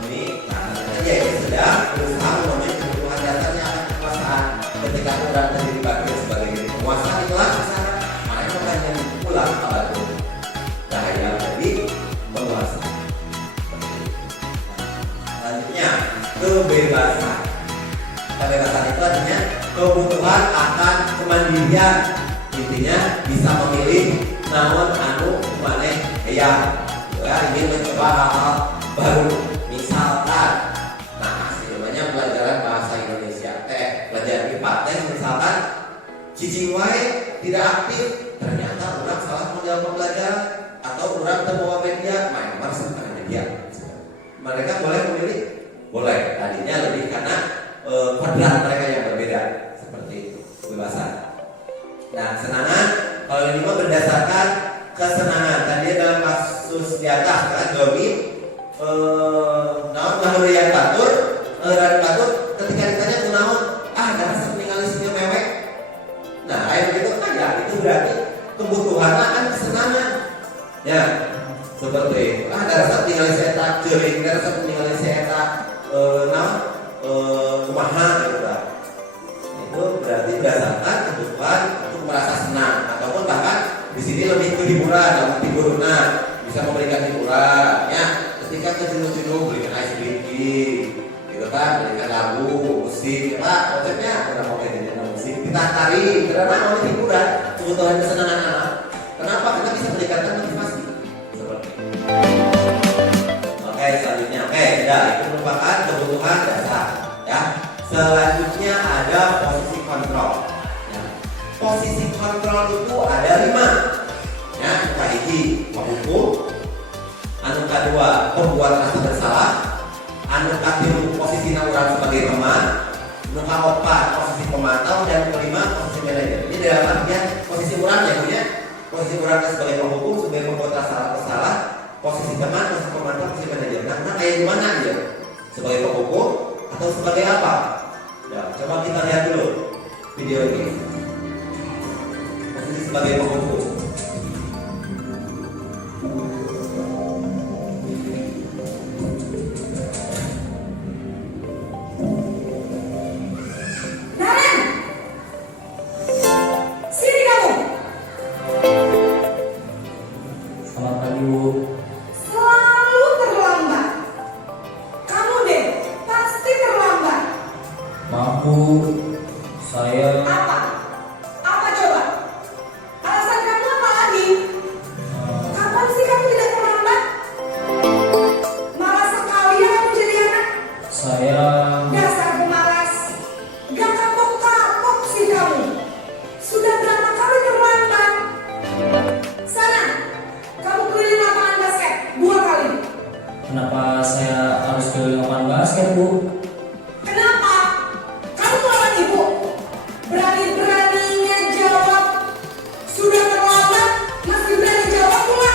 Ini karena dia sedang berusaha memenuhi kebutuhan dasarnya akan kekuasaan. Ketika orang terdiri bagi sebagai penguasa di kelas sana, mereka hanya pulang apa itu daya jadi penguasa. Selanjutnya kebebasan. Kebebasan itu artinya kebutuhan akan kemandirian. Intinya bisa memilih namun mana yang ingin mencoba hal-hal baru. Misalkan, nah namanya pelajaran bahasa Indonesia, pelajaran IPA, misalkan cicing wae tidak aktif, ternyata orang salah model pembelajaran atau orang terbawa media, main masuk ke media. Mereka boleh memilih, boleh. Tadinya lebih karena kodrat mereka yang berbeda, seperti itu, kebebasan. Nah, kesenangan, kalau ini mah berdasarkan kesenangan. Tadi dalam kasus di atas kan Domi naon ngahurian batur, ketika ditanya kunaon, ada rasa meninggali si mewek. Nah, ayo begitu ya, itu berarti kebutuhan akan kesenangan. Ya, seperti itu. Ada rasa meninggali si eta ceuring, ada rasa meninggali si eta kumaha gitu kan. Itu berarti berdasarkan kebutuhan untuk merasa senang ataupun bahkan di sini lebih ke hiburan, dalam hiburan bisa memberikan hiburan, ya. Ketika kejenuh-jenuh berikan ice breaking, gitu kan, berikan lagu, musik, ya Pak, konsepnya udah mau kayak musik, kita tari, karena mau hiburan, kebutuhan kesenangan anak. Kenapa? Kita bisa meningkatkan motivasi. Seperti itu. Oke, selanjutnya, sudah itu merupakan kebutuhan kebutuhan dasar. Ya. Selanjutnya ada posisi kontrol. Ya. Posisi kontrol itu ada 5. Ya, kahiji penghukum, anu kedua pembuat rasa bersalah, anu katilu posisi orang sebagai teman, anu kaopat posisi pemantau, dan kelima posisi manajer. Ini dalam artian posisi orang ya punya posisi orang sebagai penghukum, sebagai pembuat rasa bersalah, posisi teman, posisi pemantau, posisi manajer. Nah kayak gimana dia? Sebagai penghukum atau sebagai apa? Ya, coba kita lihat dulu video ini. Posisi sebagai penghukum. Selalu terlambat. Kamu deh, pasti terlambat. Maaf Bu, saya Apa? Apa coba? Alasan kamu apa lagi? Kapan sih kamu tidak terlambat? Malas sekali ya kamu jadi anak. saya Dasar pemalas. Gak kapok-kapok sih kamu. Sudah berapa kali terlambat? Sana, kamu keliling lapangan basket 2 kali. kenapa saya harus keliling lapangan basket Bu? Kenapa? Kamu lawan ibu. Berani-beraninya jawab. Sudah terlambat, masih berani jawab pula.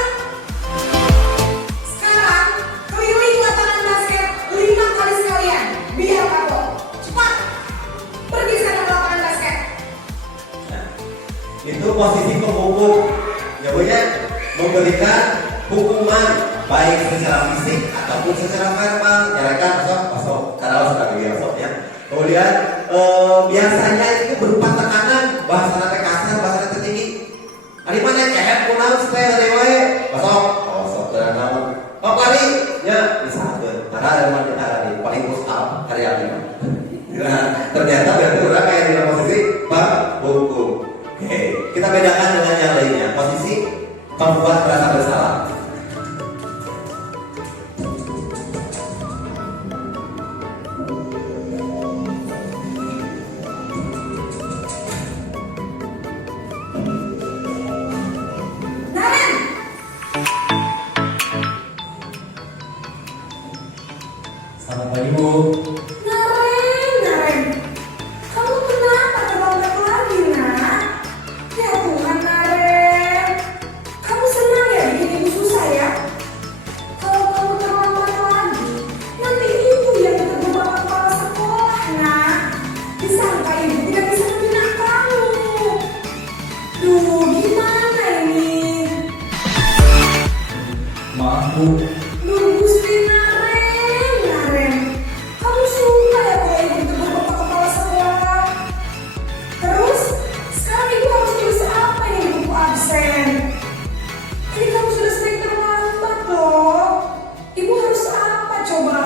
Sekarang keliling lapangan basket 5 kali sekalian. Biar kapok. Cepat. Pergi sana ke lapangan basket. Nah, itu posisi penghukum. Ya Bu ya, memberikan hukuman baik secara fisik ataupun secara verbal. Nyalakan kosong kalau sebagai biasa ya. Kemudian biasanya itu berupa tekanan, bahasa nanti kasar, bahasa nanti tinggi. Hari mana cehet punau supaya ada wae kosong dan naon. Oh kali ya bisa tuh. Karena ada mana kita di paling pusat karya ini. Nah, ternyata berarti orang kayak di dalam posisi penghukum. Oke, kita bedakan dengan yang lainnya. Posisi pembuat merasa bersalah. Naren, Selamat pagi Bu. Naren. Kamu kenapa terlambat lagi, nak? Ya Tuhan, Naren. Kamu senang ya bikin ibu susah ya? Kalau kamu terlambat lagi, nanti ibu yang ditegur bapak kepala sekolah, nak. Disangka ibu tidak bisa membina kamu. Duh, gimana ini? Maaf Bu, Duh, Gusti Naren. Kamu suka ya kalau ibu ditegur bapak kepala sekolah? Terus, sekarang ibu harus tulis apa ini di buku absen? Ini kamu sudah sering terlambat loh. Ibu harus apa coba?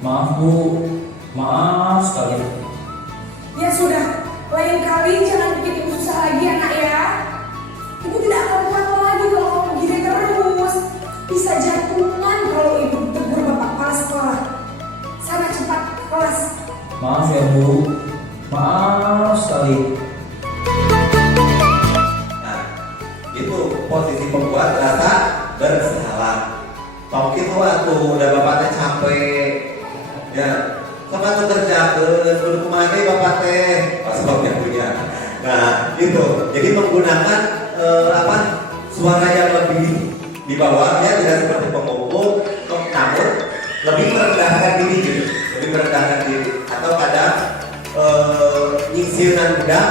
maaf Bu, maaf sekali. Ya sudah, lain kali jangan bikin ibu susah lagi ya nak ya. Ibu tidak akan kuat lagi kalau kamu begini terus. Bisa jantungan kalau ibu ditegur bapak kepala sekolah. Sana cepat ke kelas. Maaf ya Bu, maaf sekali. Nah, itu posisi pembuat rasa bersalah. Tau gitu atuh, udah bapaknya capek. Ya, sama tuh kerja ke kemana bapak teh? Paspor yang punya. Nah, itu. Jadi menggunakan suara yang lebih di bawah, ya tidak seperti penghukum, namun lebih merendahkan diri gitu. Lebih merendahkan diri. Atau kadang nyingsiran budak.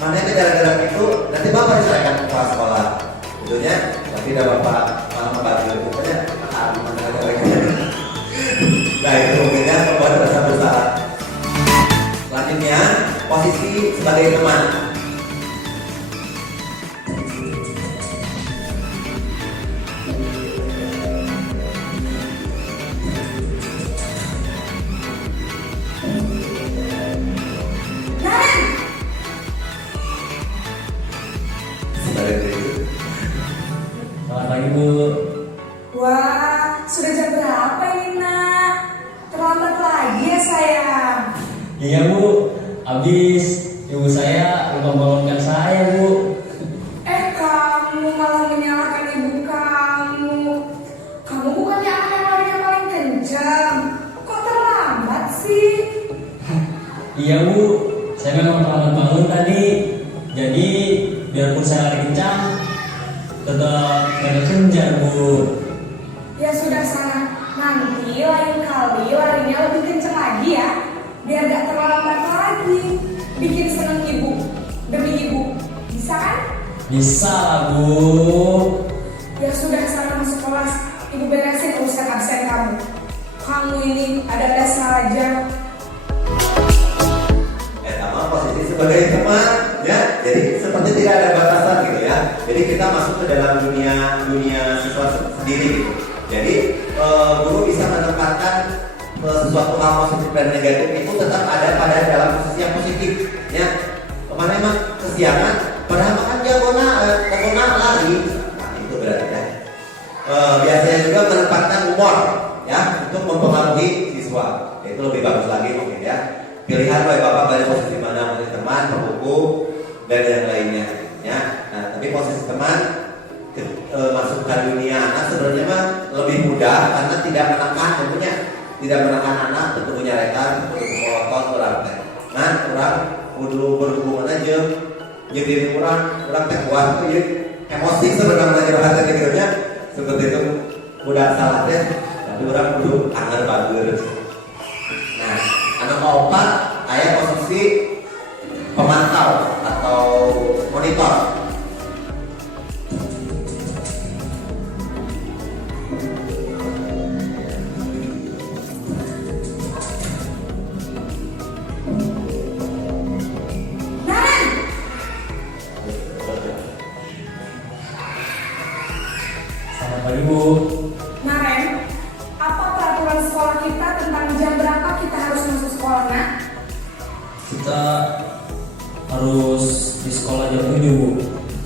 Mana itu gara-gara itu nanti bapak diserahkan ke kepala sekolah, tentunya tapi tidak bapak malah membantu pokoknya gara-gara itu. Nah itu mungkinnya membuat rasa bersalah. Selanjutnya posisi sebagai teman. Naren, Sebagai berikut. Selamat pagi Bu. wah sudah jam berapa ini nak? Terlambat lagi ya sayang? Iya Bu, habis ibu saya lupa bangunkan saya Bu. Kamu malah menyalahkan ibu kamu. Kamu bukannya anak yang larinya paling kencang. Kok terlambat sih? Iya Bu, saya memang terlambat bangun tadi. Jadi biarpun saya lari kencang, tetap gak kejar Bu. Ya sudah sana. Nanti lain kali larinya lebih kencang lagi ya. Biar gak terlambat lagi. Bikin seneng ibu. Demi ibu. Bisa kan? Bisa lah Bu. Ya sudah sana masuk kelas. Ibu beresin urusan absen kamu. Kamu ini ada saja. Sama posisi sebagai teman, ya. Jadi seperti tidak ada batasan gitu ya. Jadi kita masuk ke dalam dunia siswa sendiri gitu. Jadi guru bisa menempatkan sesuatu hal positif dan negatif itu tetap ada pada dalam posisi yang positif, ya. Kemana emang kesiangan, padahal makan jagona lari, nah, itu berarti ya. Biasanya juga menempatkan humor, ya, untuk mempengaruhi siswa. Itu lebih bagus lagi mungkin ya. Pilihan baik bapak dari posisi mana, posisi teman, buku, dan yang lainnya, ya. Nah, tapi posisi teman masukkan dunia anak sebenarnya mah lebih mudah karena tidak menekan, tentunya tidak menekan anak, tentu punya rekan, tentu melotot berarti. Nah, orang kudu berhubungan aja, jadi orang teh kuat, emosi sebenarnya kira-kira gitu-nya, seperti itu mudah salah ya. Tapi orang kudu anggar bagus. Nah, anak opat ayah posisi pemantau atau monitor. Selamat pagi Bu. Naren, apa peraturan sekolah kita tentang jam berapa kita harus masuk sekolah, nak? Kita harus di sekolah jam 7 Bu.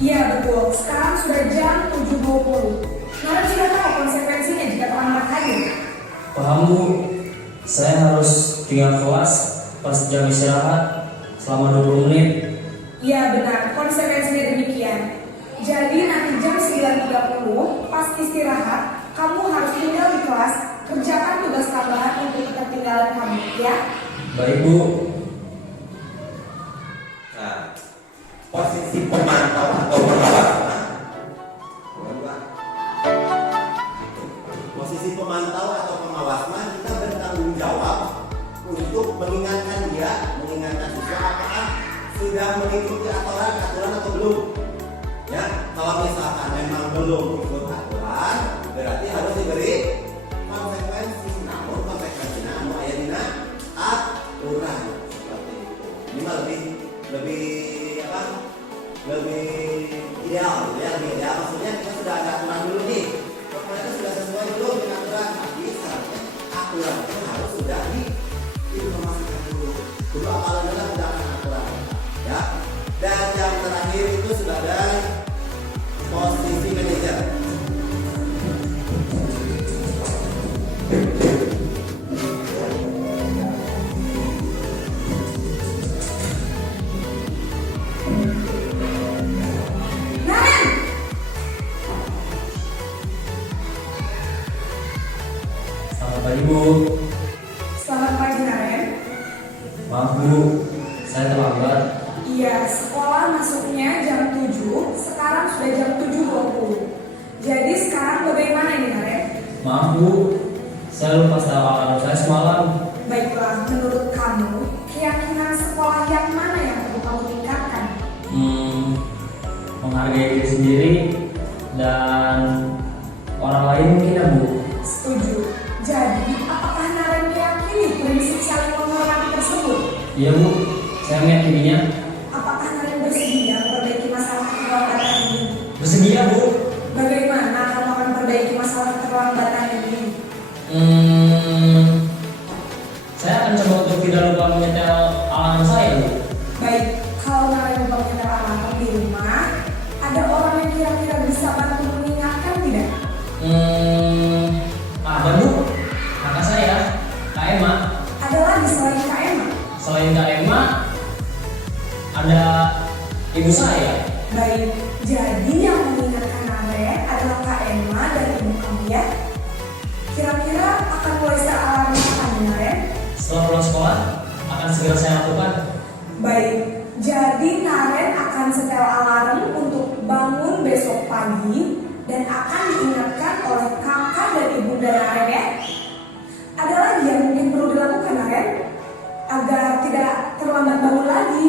Iya betul, sekarang sudah jam 7.20. Naren sudah tahu konsekuensinya jika terlambat hadir. Paham Bu, saya harus tinggal kelas pas jam istirahat selama 20 menit. Iya benar, konsekuensinya demikian. Jadi nanti jam 9.30 pas istirahat, kamu harus tinggal di kelas, kerjakan tugas tambahan untuk ketertinggalan kamu, ya? Baik Bu. Nah, posisi pemantau atau pengawas. Posisi pemantau atau pengawas, kita bertanggung jawab untuk mengingatkan siswa apakah sudah mengikuti aturan atau belum. Ya, kalau misalkan memang belum ikut aturan, berarti harus diberi konsekuensi. Namun konsekuensinya anu aya dina aturan seperti itu. Ini mah lebih ideal, ya, lebih ideal. Maksudnya kita sudah ada aturan dulu nih. Pokoknya itu sudah sesuai belum dengan aturan. Tapi seharusnya aturan itu harus sudah diinformasikan dulu. Dulu apalan adalah sudah akan aturan, ya. Dan yang terakhir itu sebagai posisi manajer. Naren! Selamat pagi Bu. Selamat pagi Naren. Maaf Bu, saya terlambat. Iya, sekolah masuknya jam 7, sekarang sudah jam 7.20. Jadi sekarang bagaimana ini Naren? Maaf Bu, saya lupa setel alarm saya semalam. Baiklah, menurut kamu, keyakinan sekolah yang mana yang perlu kamu tingkatkan? Menghargai diri sendiri dan orang lain mungkin ya Bu. Setuju. Jadi, apakah Naren meyakini prinsip saling menghormati tersebut? Iya Bu, saya meyakininya. Apakah Naren bersedia memperbaiki masalah keterlambatan ini? Bersedia Bu. Bagaimana kamu akan memperbaiki masalah keterlambatan ini? Saya akan coba untuk tidak lupa menyetel alarm saya Bu. Baik, kalau Naren lupa menyetel alarm di rumah, ada orang yang kira-kira bisa bantu mengingatkan tidak? Ada Bu, kakak saya, Kak Emma. Ada lagi selain Kak Emma? Selain Kak Emma, ada ibu saya. Baik, jadi yang mengingatkan Naren adalah Kak Emma dan ibu kamu ya. Kira-kira akan mulai sealarm kapan Naren? Setelah pulang sekolah, akan segera saya lakukan. Baik, jadi Naren akan setel alarm untuk bangun besok pagi dan akan diingatkan oleh kakak dan ibunda Naren ya. Ada lagi yang mungkin perlu dilakukan Naren agar tidak terlambat bangun lagi?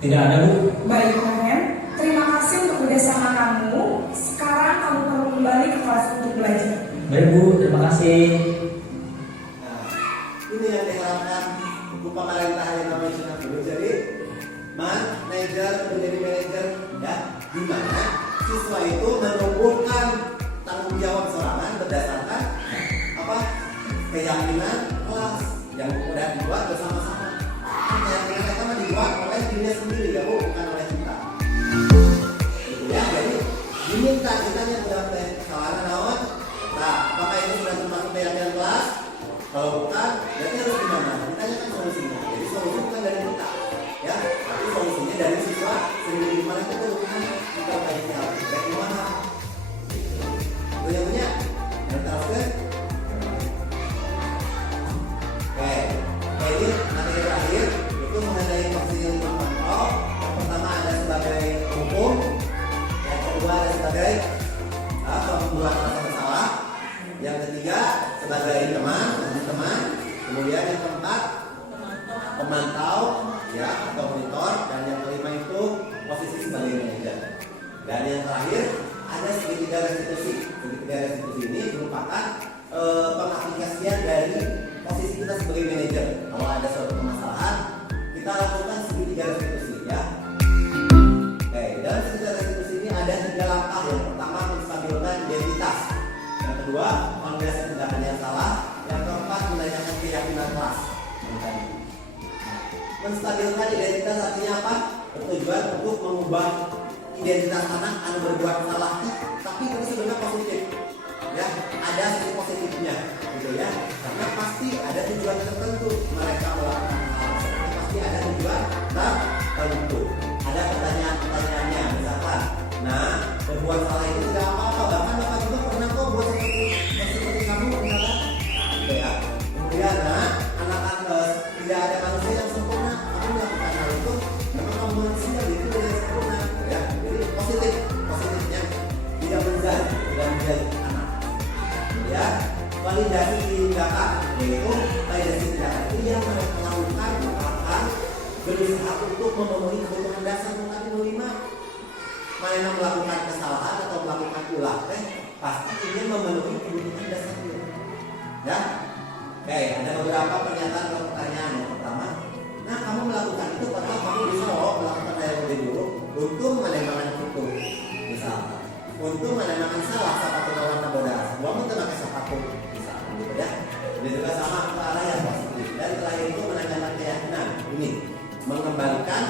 Tidak ada, Bu. Baik Naren, terima kasih untuk kerjasama kamu. Sekarang kamu perlu kembali ke kelas untuk belajar. Baik, Bu. Terima kasih. Nah, ini yang diharapkan Bu pemerintah yang namanya sudah dulu. Jadi, manajer menjadi manajer ya, di mana siswa itu menumbuhkan tanggung jawab sorangan berdasarkan apa keyakinan kelas yang udah dibuat bersama-sama. Keyakinan mereka mah dibuat oleh dirinya sendiri ya Bu, bukan oleh kita. Itu ya, jadi diminta kita yang udah kesalahan naon. Nah, apakah itu sudah termasuk keyakinan kelas? Kalau bukan, berarti harus gimana? Kita kan solusinya. Jadi solusi bukan dari kita, ya, tapi solusinya dari siswa sendiri. Gimana itu kita baiknya dari mana? Itu yang punya, yang terakhir. Oke, ini materi terakhir itu mengenai posisi lima kontrol. Yang pertama ada sebagai hukum, yang kedua ada sebagai pembuat rasa bersalah, yang ketiga sebagai teman, kemudian yang keempat pemantau ya atau monitor, dan yang kelima itu posisi sebagai manajer, dan yang terakhir ada segitiga restitusi. Segitiga restitusi ini merupakan pengaplikasian dari posisi kita sebagai manajer. Kalau ada suatu permasalahan, kita lakukan segitiga restitusi ya. Oke, dalam segitiga restitusi ini ada 3 langkah. Yang pertama menstabilkan identitas, yang kedua menganalisa tindakan yang salah, yang keempat menanyakan keyakinan kelas. Menstabilkan identitas artinya apa? Bertujuan untuk mengubah identitas anak yang berbuat salah, tapi itu sebenarnya positif. Ya, ada sisi positifnya, gitu ya. Karena pasti ada tujuan tertentu mereka melakukan hal seperti, pasti ada tujuan tertentu. Ada pertanyaan-pertanyaannya, misalkan, nah berbuat salah itu tidak apa-apa, bahkan bapak juga pernah kok buat seperti kamu misalkan, gitu ya. Kemudian, nah anak-anak tidak ada manusia yang sempurna, kamu melakukan hal itu, memang kamu manusia itu tidak sempurna, gitu ya. Jadi positifnya tidak menjadi anak. Ya, validasi tindakan, yaitu validasi tindakan itu yang mereka lakukan akan berusaha untuk memenuhi kebutuhan dasar tadi 5. Mana yang melakukan kesalahan atau melakukan ulah pasti ingin memenuhi kebutuhan dasar itu. Ya, oke, ada beberapa pernyataan atau pertanyaan. Yang pertama, nah kamu melakukan itu padahal kamu bisa melakukan hal yang lebih buruk. Untung mana itu, misalnya. Untung ada salah sepatu warna bodas. Kamu tuh pakai sepatu, misalnya gitu ya. Ini juga sama ke arah yang positif. Dan terakhir itu menanyakan keyakinan. Ini mengembalikan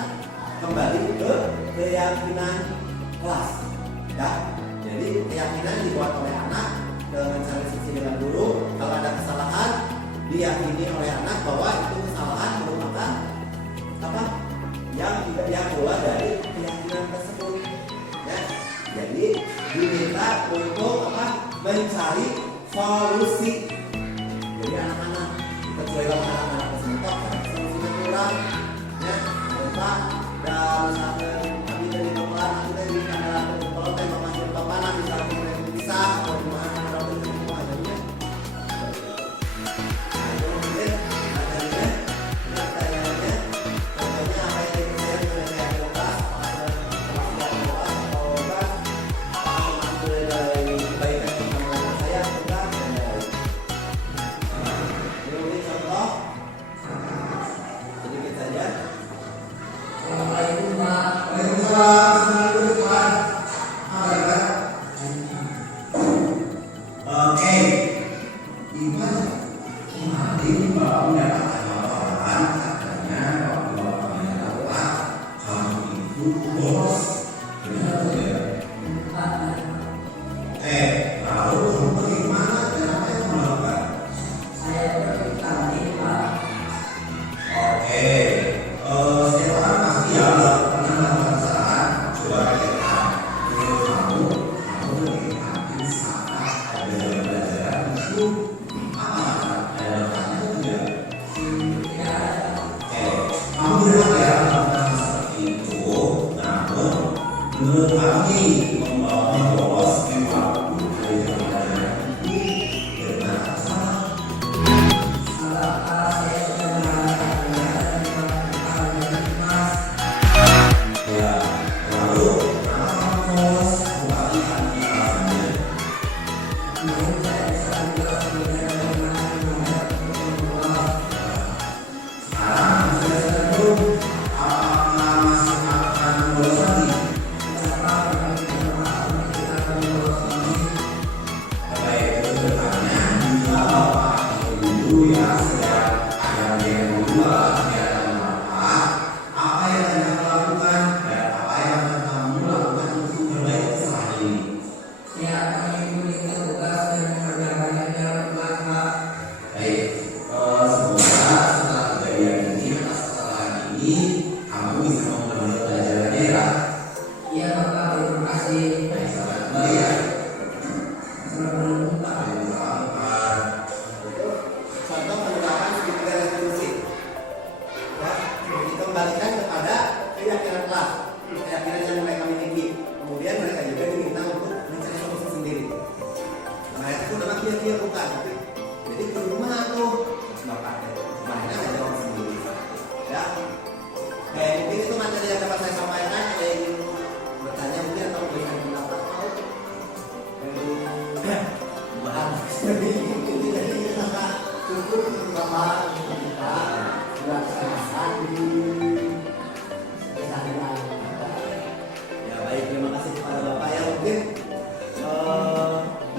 kembali ke keyakinan kelas. Ya, jadi keyakinan dibuat oleh anak dengan saling sisi dengan guru. Kalau ada kesalahan, diyakini oleh anak bahwa itu kesalahan merupakan apa? Yang tidak yang keluar dari keyakinan tersebut. Ya, jadi diminta untuk apa? Mencari solusi. Jadi anak-anak kecuali kalau anak-anak kesentok, solusinya kurang, ya, lupa dan misalnya kami dari bapak, kami dari kamera, kalau tema masih bapak, misalnya bisa atau gimana, atau itu adanya. lagi membawa sifat budaya pelajaran ini dengan salah. Ya, lalu bos kembalikan alasannya. Sekarang saya sebelum apakah masih akan bolos lagi? Baik, itu bertanya jika bapak atau guru yang sedang ada yang berdua tidak ada manfaat, apa yang akan kamu lakukan dan apa yang akan kamu lakukan untuk memperbaiki kesalahan ini? Ya, kami memberikan tugas dan mengerjakannya dalam kelas, Pak. Baik, semoga setelah kejadian ini atas kesalahan ini kamu bisa memperbaiki pelajarannya ya. Iya, Bapak. Terima kasih. Baik, selamat kembali ya. Assalamualaikum, Pak. Waalaikumsalam. Contoh penerapan segitiga restitusi. Ya, dikembalikan kepada keyakinan kelas, keyakinan yang mereka miliki. Kemudian mereka juga diminta untuk mencari solusi sendiri. Nah, itu memang dia bukan. Jadi ke rumah tuh bapak mainnya aja orang sendiri. Ya, mungkin itu materi yang dapat saya sampaikan. Ada yang ingin bertanya mungkin atau memberikan pendapat atau cukup bapak kita sudah selesai di kesadaran. Ya baik, terima kasih kepada bapak ya, mungkin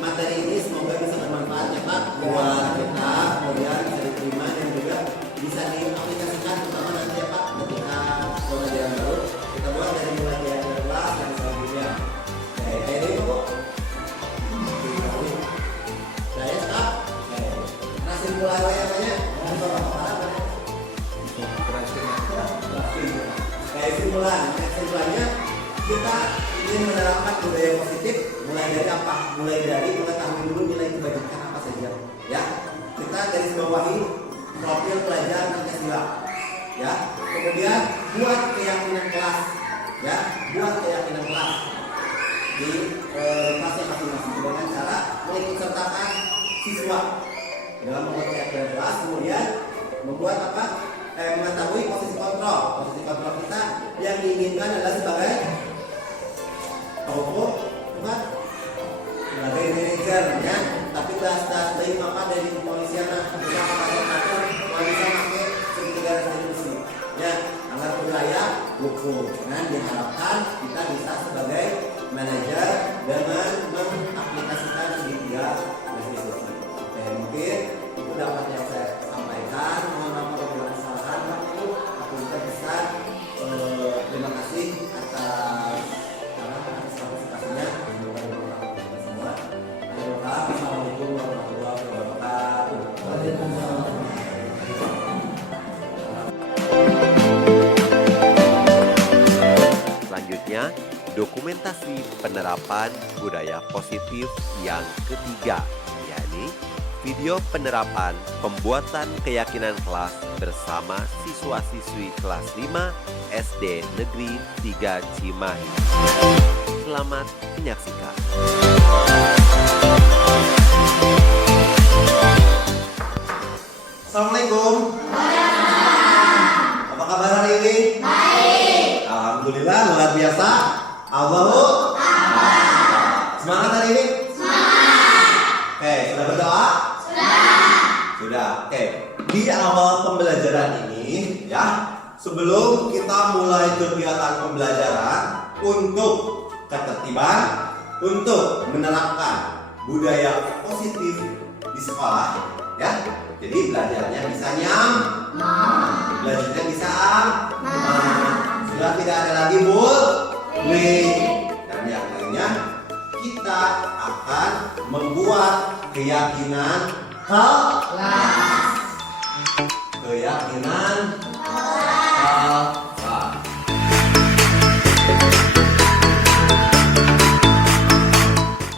materi ini semoga bisa bermanfaat ya Pak buat kita, kemudian bisa diterima dan juga bisa diaplikasikan terutama nanti ya Pak ketika pembelajaran baru kita buat dari mulai kelas dan selanjutnya. Ini Bu. Saya stop. Kesimpulan banyak kesimpulannya kita ingin menerapkan budaya positif mulai dari apa? Mulai dari mengetahui dulu nilai kebajikan apa saja. Ya, kita garis bawahi profil pelajar Pancasila. Ya, kemudian buat keyakinan kelas. Ya, buat keyakinan kelas di kelas masing-masing dengan cara mengikut sertakan siswa dalam membuat keyakinan kelas, kemudian membuat apa? Mengetahui posisi kontrol. Posisi kontrol kita yang diinginkan adalah sebagai sebagai manajer ya. Tapi das dari apa dari kepolisian bisa pakai bisa pakai segitiga restitusi ya, agar wilayah hukum. Dan diharapkan kita bisa sebagai manajer dengan mengaplikasikan segitiga restitusi. Mungkin itu dapat yang saya sampaikan. Mohon maaf apabila kesalahan. Itu aku bisa terima kasih atas partisipasinya. Semua. Assalamualaikum warahmatullahi wabarakatuh. Selanjutnya, dokumentasi penerapan budaya positif yang ketiga, yakni video penerapan pembuatan keyakinan kelas bersama siswa-siswi kelas 5 SD Negeri 3 Cimahi. Selamat menyaksikan. Assalamualaikum. Apa kabar hari ini? Baik. Alhamdulillah luar biasa. Allahu Akbar. Semangat hari ini? Semangat. Oke, sudah berdoa? Sudah. Oke. Di awal pembelajaran ini ya, sebelum kita mulai kegiatan pembelajaran untuk ketertiban, untuk menerapkan budaya positif di sekolah ya. Jadi belajarnya bisa belajarnya bisa sudah tidak ada lagi dan yang lainnya kita akan membuat keyakinan kelas. Keyakinan kelas.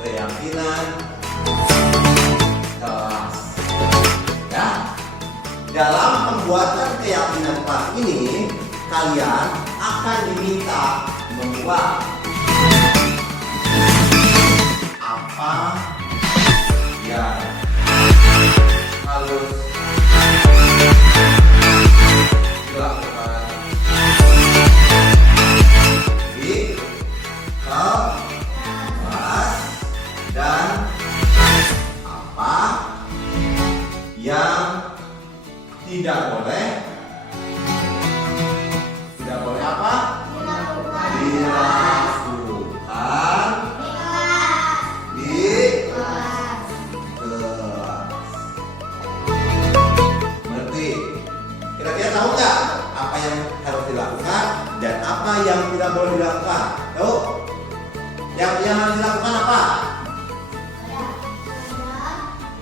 Keyakinan kelas. Ya. Dalam pembuatan keyakinan kelas ini, kalian akan diminta membuat apa yang harus dilakukan di kelas dan apa yang tidak boleh apa? Dilakukan di kelas. Mengerti? Kira-kira tahu nggak apa yang harus dilakukan dan apa yang tidak boleh dilakukan? Tahu? Yang harus dilakukan apa?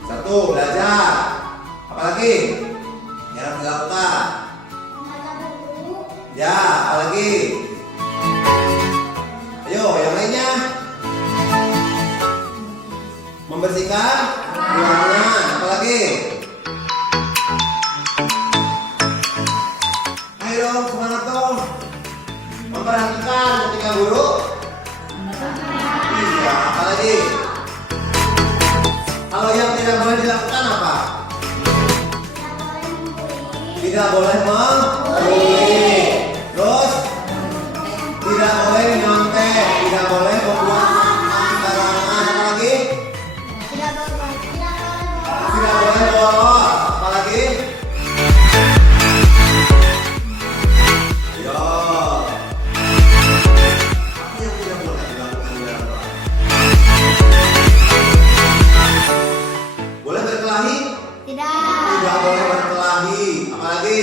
Satu, belajar. Apalagi yang harus dilakukan? Ya, apalagi? Ayo, yang lainnya. Membersihkan ruangan. Apalagi? Ayo dong, semangat dong. Memperhatikan ketika guru. Iya, apalagi? Kalau yang tidak boleh dilakukan apa? Tidak boleh membuli. Terus tidak boleh nyontek, tidak boleh membuat sembarangan. Apalagi? Tidak boleh bolos. Apalagi? Ayo. Apa yang tidak boleh dilakukan di dalam kelas? Boleh berkelahi? Tidak boleh berkelahi. Apalagi?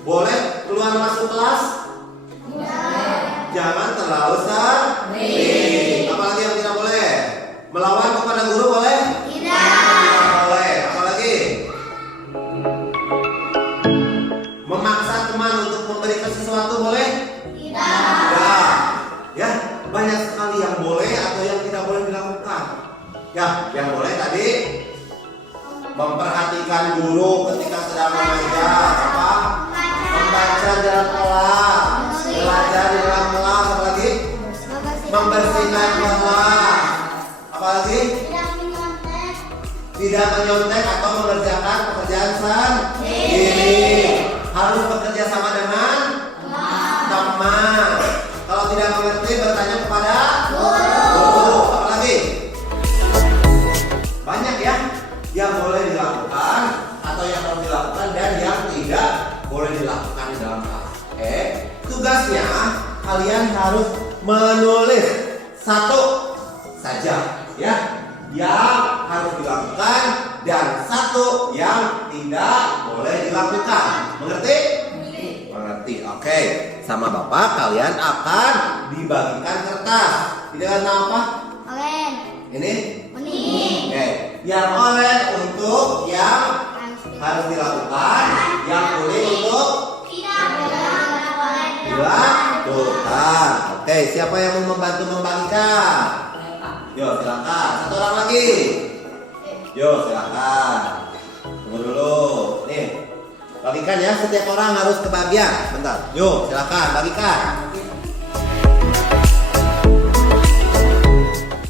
Boleh keluar masuk kelas? Jangan terlalu sering. Apalagi yang tidak boleh? Melawan kepada guru boleh? Tidak boleh. Apalagi? Memaksa teman untuk memberikan sesuatu boleh? Tidak. Ya, banyak sekali yang boleh atau yang tidak boleh dilakukan. Ya, yang boleh tadi memperhatikan guru ketika sedang mengajar, apa? Membaca di dalam kelas, belajar di dalam kelas, apalagi? Membersihkan kelas, apalagi? Tidak menyontek atau mengerjakan pekerjaan sendiri. Harus bekerja sama dengan teman. Kalau tidak mengerti bertanya kepada guru. Apalagi? Banyak ya yang boleh dilakukan atau yang harus dilakukan dan yang tidak boleh dilakukan di dalam kelas. Tugasnya kalian harus menulis satu saja ya yang harus dilakukan dan satu yang tidak boleh dilakukan. Mengerti? Mengerti. Oke. Sama Bapak kalian akan dibagikan kertas. Ini warna apa? Ini? Oke. Yang oranye untuk yang harus dilakukan, yang kuning untuk dilakukan. Oke, siapa yang mau membantu membagikan? Yo, silakan. Satu orang lagi. Yo, silakan. Tunggu dulu. Nih, bagikan ya. Setiap orang harus kebagian. Bentar. Yo, silakan bagikan.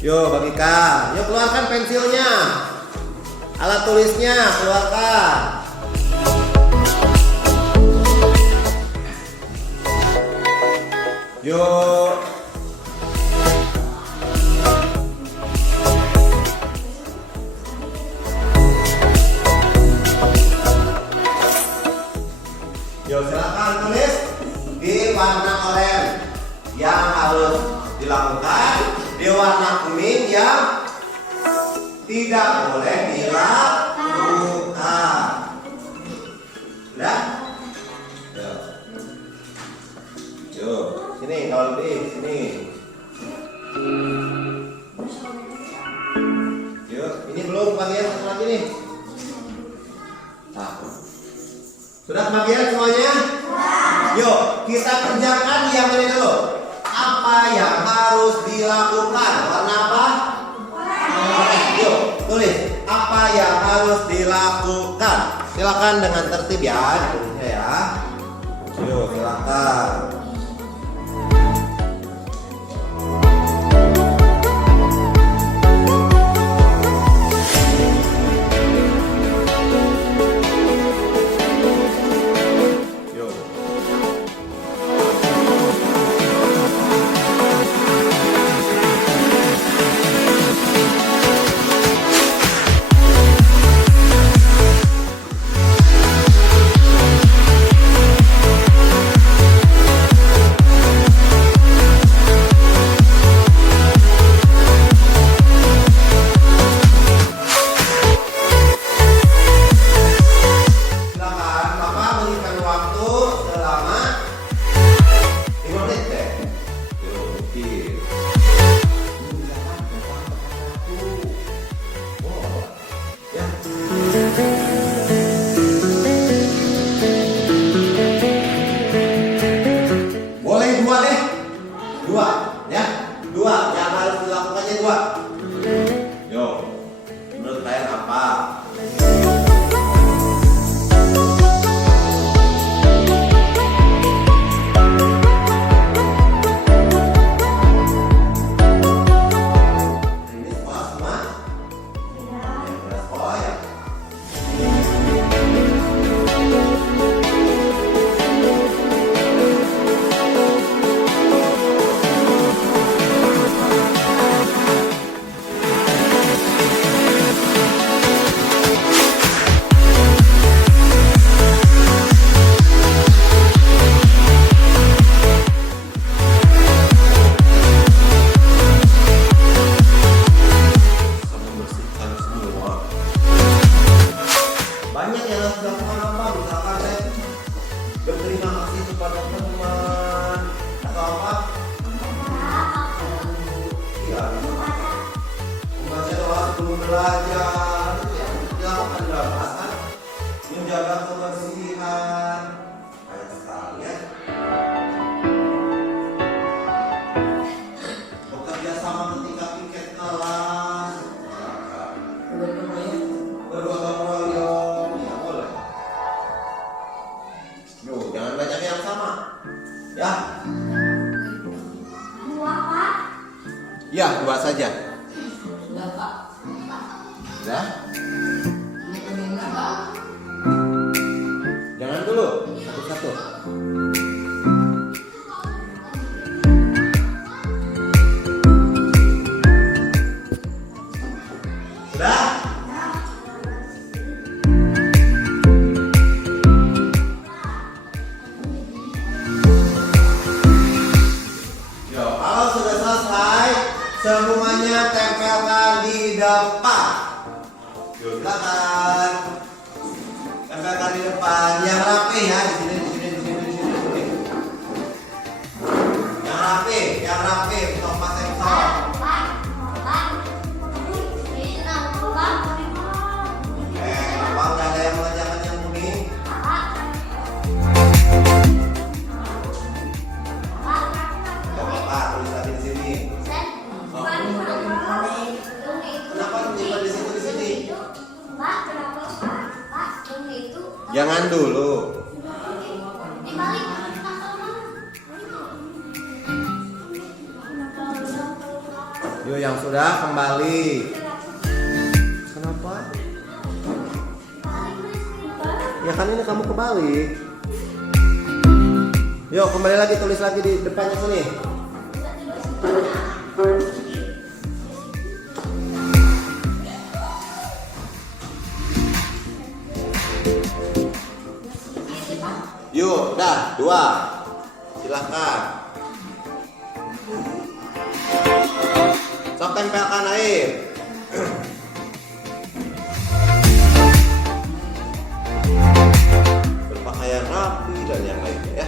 Yo, bagikan. Yo, keluarkan pensilnya. Alat tulisnya keluarkan. Yo. Yo, silakan tulis di warna oranye yang harus dilakukan, di warna kuning yang tidak boleh dilakukan. Udah? Yo. Yo, sini kalau lebih sini. Yo, ini belum bagian satu lagi nih. Nah. Sudah kebagian semuanya? Yuk, kita kerjakan yang ini dulu. Apa yang harus dilakukan? Warna apa? Yuk, tulis. Apa yang harus dilakukan? Silakan dengan tertib ya. Ya. Yuk, silakan. apa? Ini sekolah semua? Ya, sekolah ya. Kamu bersihkan semua. Banyak yang harus dilakukan apa? Misalkan saya berterima kasih kepada teman atau apa? Iya, membaca doa sebelum belajar itu yang dilakukan dalam kelas kan? Menjaga kebersihan. Banyak sekali ya. Bekerja sama ketika piket kelas. Bergotong royong, ya boleh. Yuk, jangan banyak yang sama, ya. Dua, Pak. Ya, dua saja. Sudah Pak. Ya. Ini kuningnya Pak. Jangan dulu, satu-satu. Sudah? Yo, kalau sudah selesai, semuanya tempelkan di depan. Yuk, silakan. Tempelkan di depan, yang rapi ya, di sini, di sini, di sini, di sini, di sini. Yang rapi, untuk Mas Sensor. Apa nggak ada yang mengerjakan yang ini? Gak apa-apa, tulis lagi di sini. Kenapa menyimpan di situ di sini? Jangan dulu. Yuk yang sudah kembali. Kenapa? Ya kan ini kamu kembali. Yuk kembali lagi, tulis lagi di depannya sini. Yuk, dah, dua. Silahkan. Sok tempelkan air. Berpakaian rapi dan yang lainnya ya.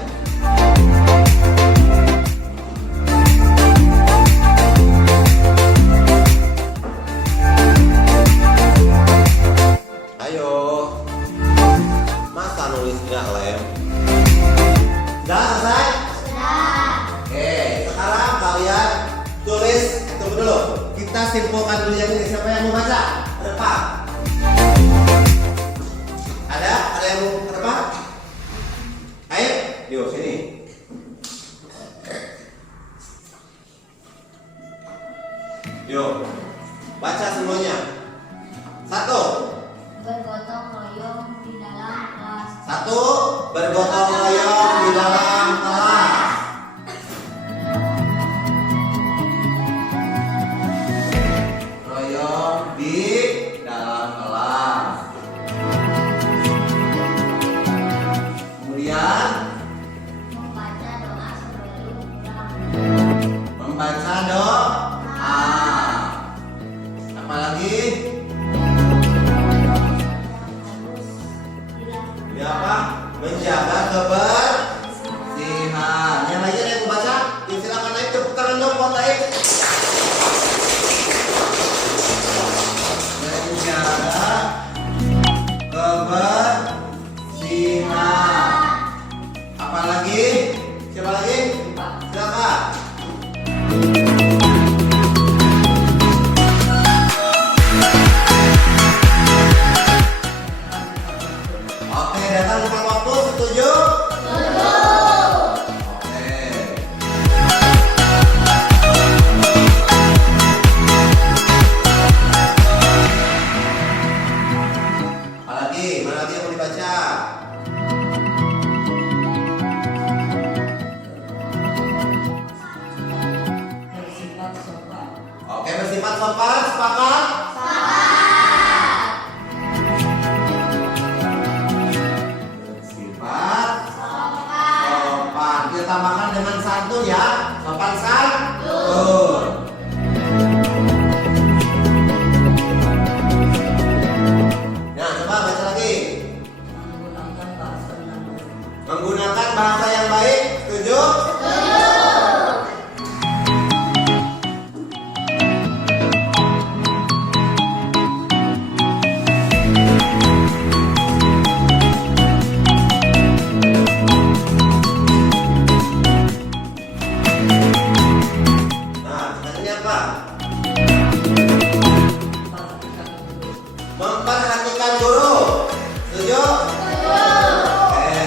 Ayo. Masa nulis nggak lem? Sudah selesai? Sudah. Oke, sekarang kalian tulis. Tunggu dulu. Kita simpulkan dulu yang ini. Siapa yang mau baca? Depan. Ada? Ada yang mau ke depan? Ayo, yuk sini. Yuk, baca semuanya. Satu. Bergotong royong di dalam kelas. Satu, bergotong royong di dalam kelas. Royong di dalam kelas. Kemudian Membaca doa sebelum pulang. membaca doa. Apalagi? Ini apa? Menjaga kebersihan. Yang lainnya ada yang mau baca? Yuk silakan naik, tepuk tangan dong buat naik. Menjaga kebersihan. Apalagi? Siapa lagi? Silakan. santun ya. Sopan santun. Nah, coba baca lagi. Menggunakan bahasa yang baik. Setuju? Nah, selanjutnya apa? Memperhatikan guru. Setuju? Oke.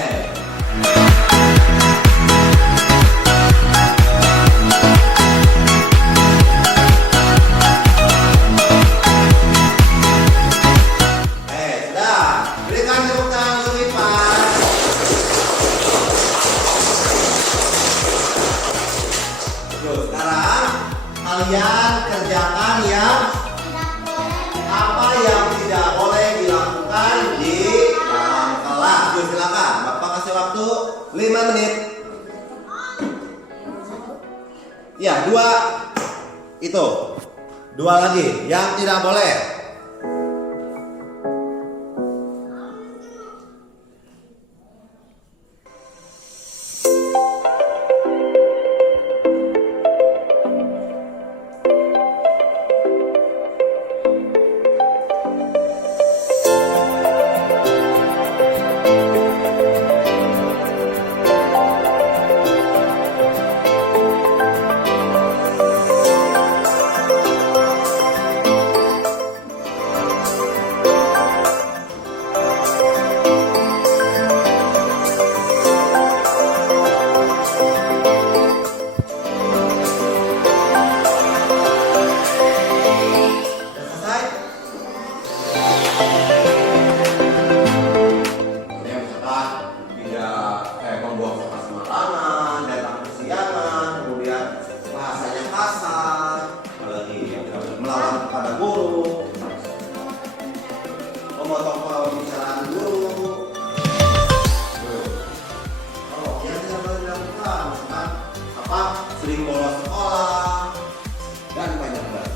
Sudah. Berikan tepuk tangan untuk Ipan. Terus sekarang kalian kerjakan yang apa yang tidak boleh dilakukan di dalam kelas. Yuk silakan, Bapak kasih waktu 5 menit. Ya, 2 itu. 2 lagi yang tidak boleh. Sudah selesai? Kemudian misalkan tidak membuang sampah sembarangan, datang kesiangan, kemudian bahasanya kasar, apalagi yang tidak boleh melawan kepada guru, memotong pembicaraan guru. Oh, yang tidak boleh dilakukan, misalkan apa? Sering bolos sekolah dan banyak banget.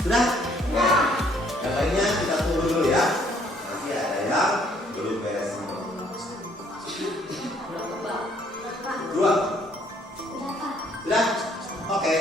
Sudah? Yang lainnya kita tunggu dulu ya. Masih ada yang belum beres. 2. Sudah? Oke.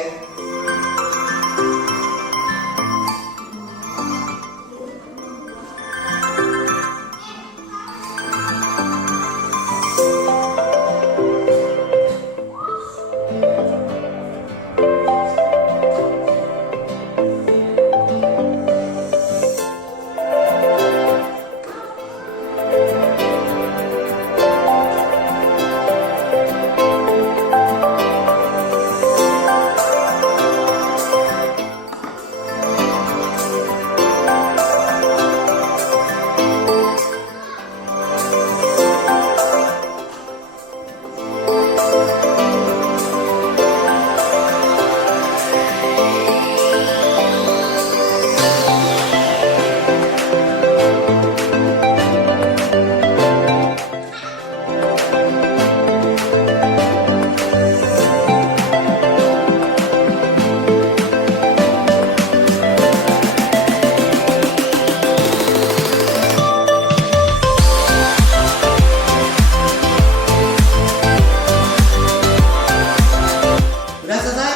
Sudah selesai?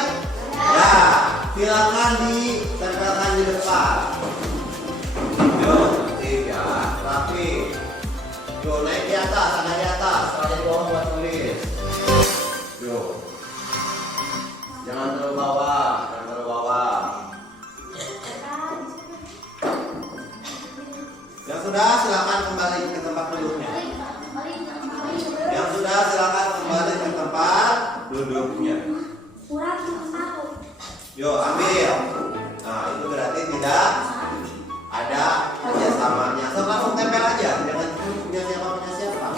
Ya, silakan ditempelkan di depan. Yuk, tertib ya, rapi. Yuk, naik di atas, tangan di atas, tangan di bawah buat tulis. Yuk, jangan terlalu bawah, jangan terlalu bawah. Yang sudah, silakan kembali ke tempat duduknya. Yang sudah, silakan kembali ke tempat duduknya. Yuk, ambil. Nah, itu berarti tidak ada kerjasamanya. So, langsung tempel aja, jangan punya siapa punya siapa.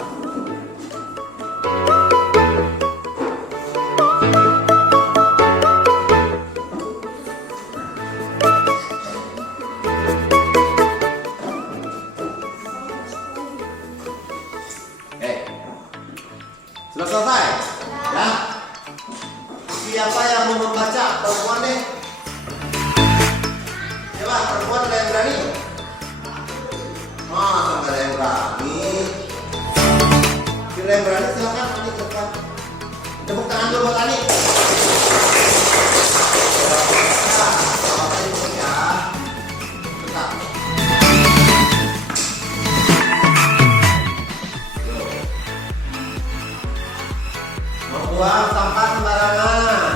Siapa yang mau membaca? Perempuan deh. Coba perempuan ada yang berani? Masa nggak ada yang berani? Kira yang berani silakan Ani ke depan. Tepuk tangan dulu buat Ani. Membuang sampah sembarangan.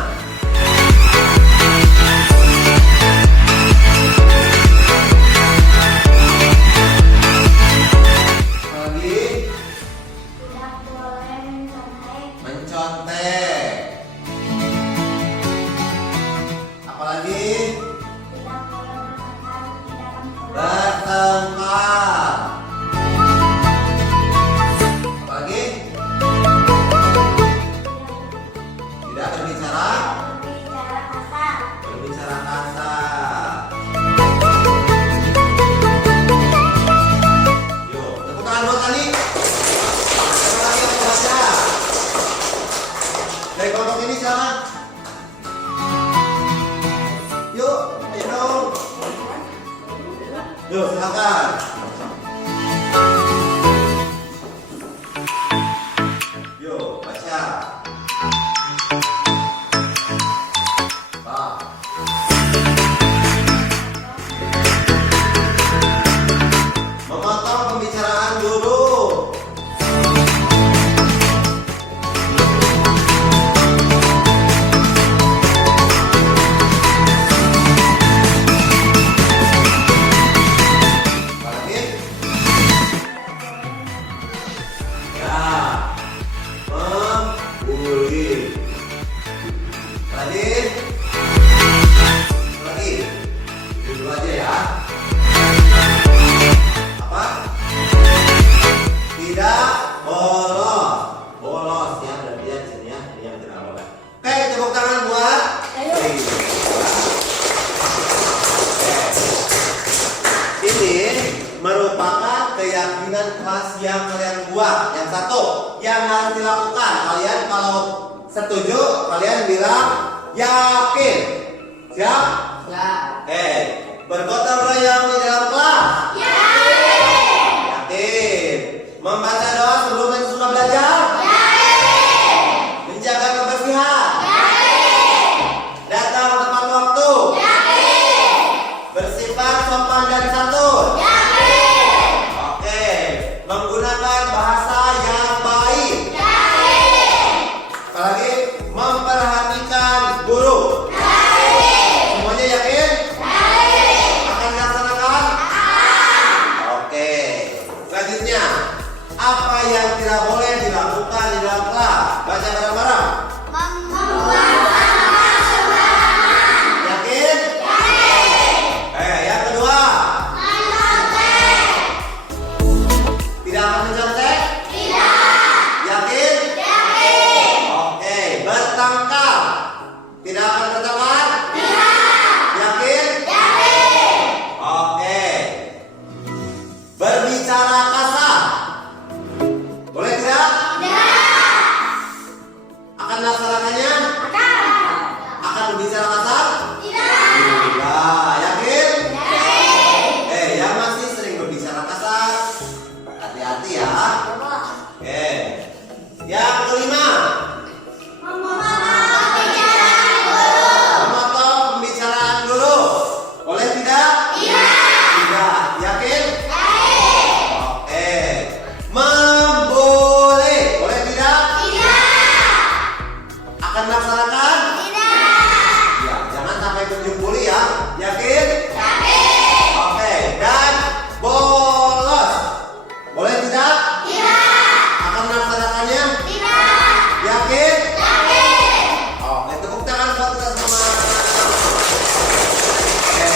Lagi Tidak boleh mencontek. mencontek. Apalagi Tidak boleh bertengkar di dalam keluarga. bertengkar. Apalagi tidak berbicara Berbicara kasar. berbicara kasar. Yuk, tepuk tangan buat Ali. Siapa lagi yang mau baca? Dari kelompok ini silakan. Yuk, ayo dong. Yuk, silakan. Yuk, baca. Bah. Memotong pembicaraan guru. Apalagi? Ya, membuli. Apalagi? Apalagi? Itu dulu aja ya. Apa? Tidak bolos. Bolos ya, berarti ya di sini ya, ini yang tidak boleh. Oke, tepuk tangan buat. Ayo. Ini merupakan keyakinan kelas yang kalian buat. Yang satu, yang harus dilakukan. Kalian kalau setuju, kalian bilang yakin. Siap? Siap. Bergotong royong di dalam kelas. Yakin. Membaca doa sebelum sesudah belajar. Menjaga kebersihan. Datang tepat waktu. Bersifat sopan dan santun. Oke. Menggunakan bahasa yang baik. Apalagi memperhatikan guru. Semuanya yakin? Akan dilaksanakan? Oke. Selanjutnya, apa yang tidak boleh dilakukan di dalam kelas? Baca bareng-bareng. Yakin? Yang kedua. Tidak akan mencontek? Yakin? Oke. Bertengkar? Tidak akan bertengkar? Yakin? Oke. Berbicara kasar? Boleh tidak? Akan melaksanakannya? Akan berbicara kasar? Tidak. Yakin? Yang masih sering berbicara kasar, hati-hati ya. Oke. Yang kelima. Memotong pembicaraan guru. Boleh tidak? Tidak. Yakin? Oke. Membuli. Boleh tidak? Akan melaksanakan? Ya, jangan sampai menjempuli ya. Yakin? Oke. Dan bolos. Boleh tidak? Akan melaksanakannya? Yakin? Oke, tepuk tangan buat kita semua. Oke.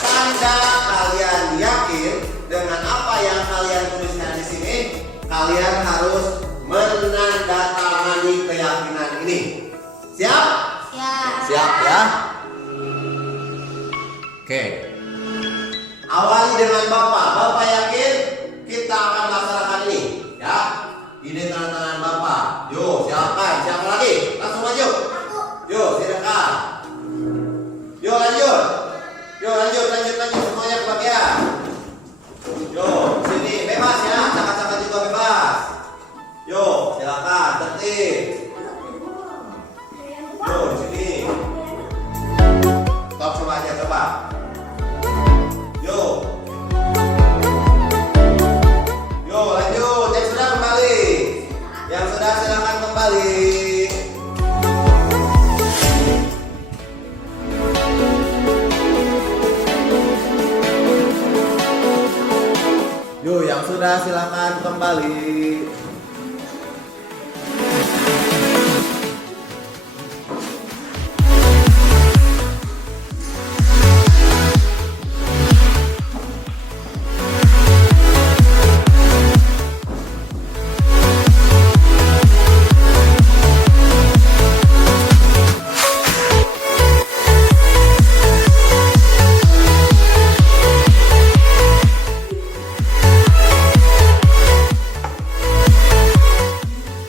Tanda kalian yakin dengan apa yang kalian tuliskan di sini, kalian harus menandatangani keyakinan ini. Siap? Siap ya? Oke. Awali dengan Bapak. Bapak yakin kita akan laksanakan ini, ya? Ini tanda tangan Bapak. Yuk, silakan. Siapa lagi? Langsung maju. Yuk. kembali.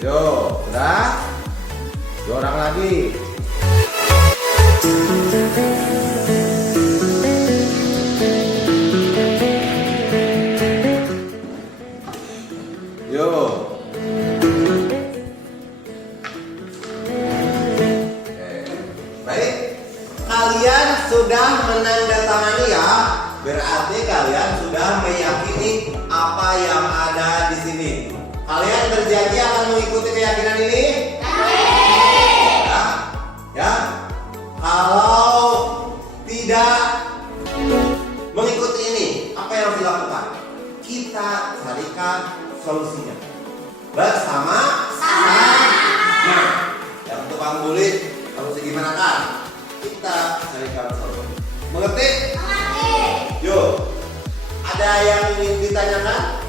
Yo, sudah? Dua orang lagi. Yo. Baik, kalian sudah menandatangani ya. Berarti kalian sudah meyakini apa yang ada di sini. Kalian berjanji akan mengikuti keyakinan ini? Ya. Ya. Kalau tidak mengikuti ini, apa yang harus dilakukan? Kita carikan solusinya bersama. Nah, yang untuk Bang Bulit, harus gimana kan? Kita carikan solusi. Mengerti? Yuk. Ada yang ingin ditanyakan?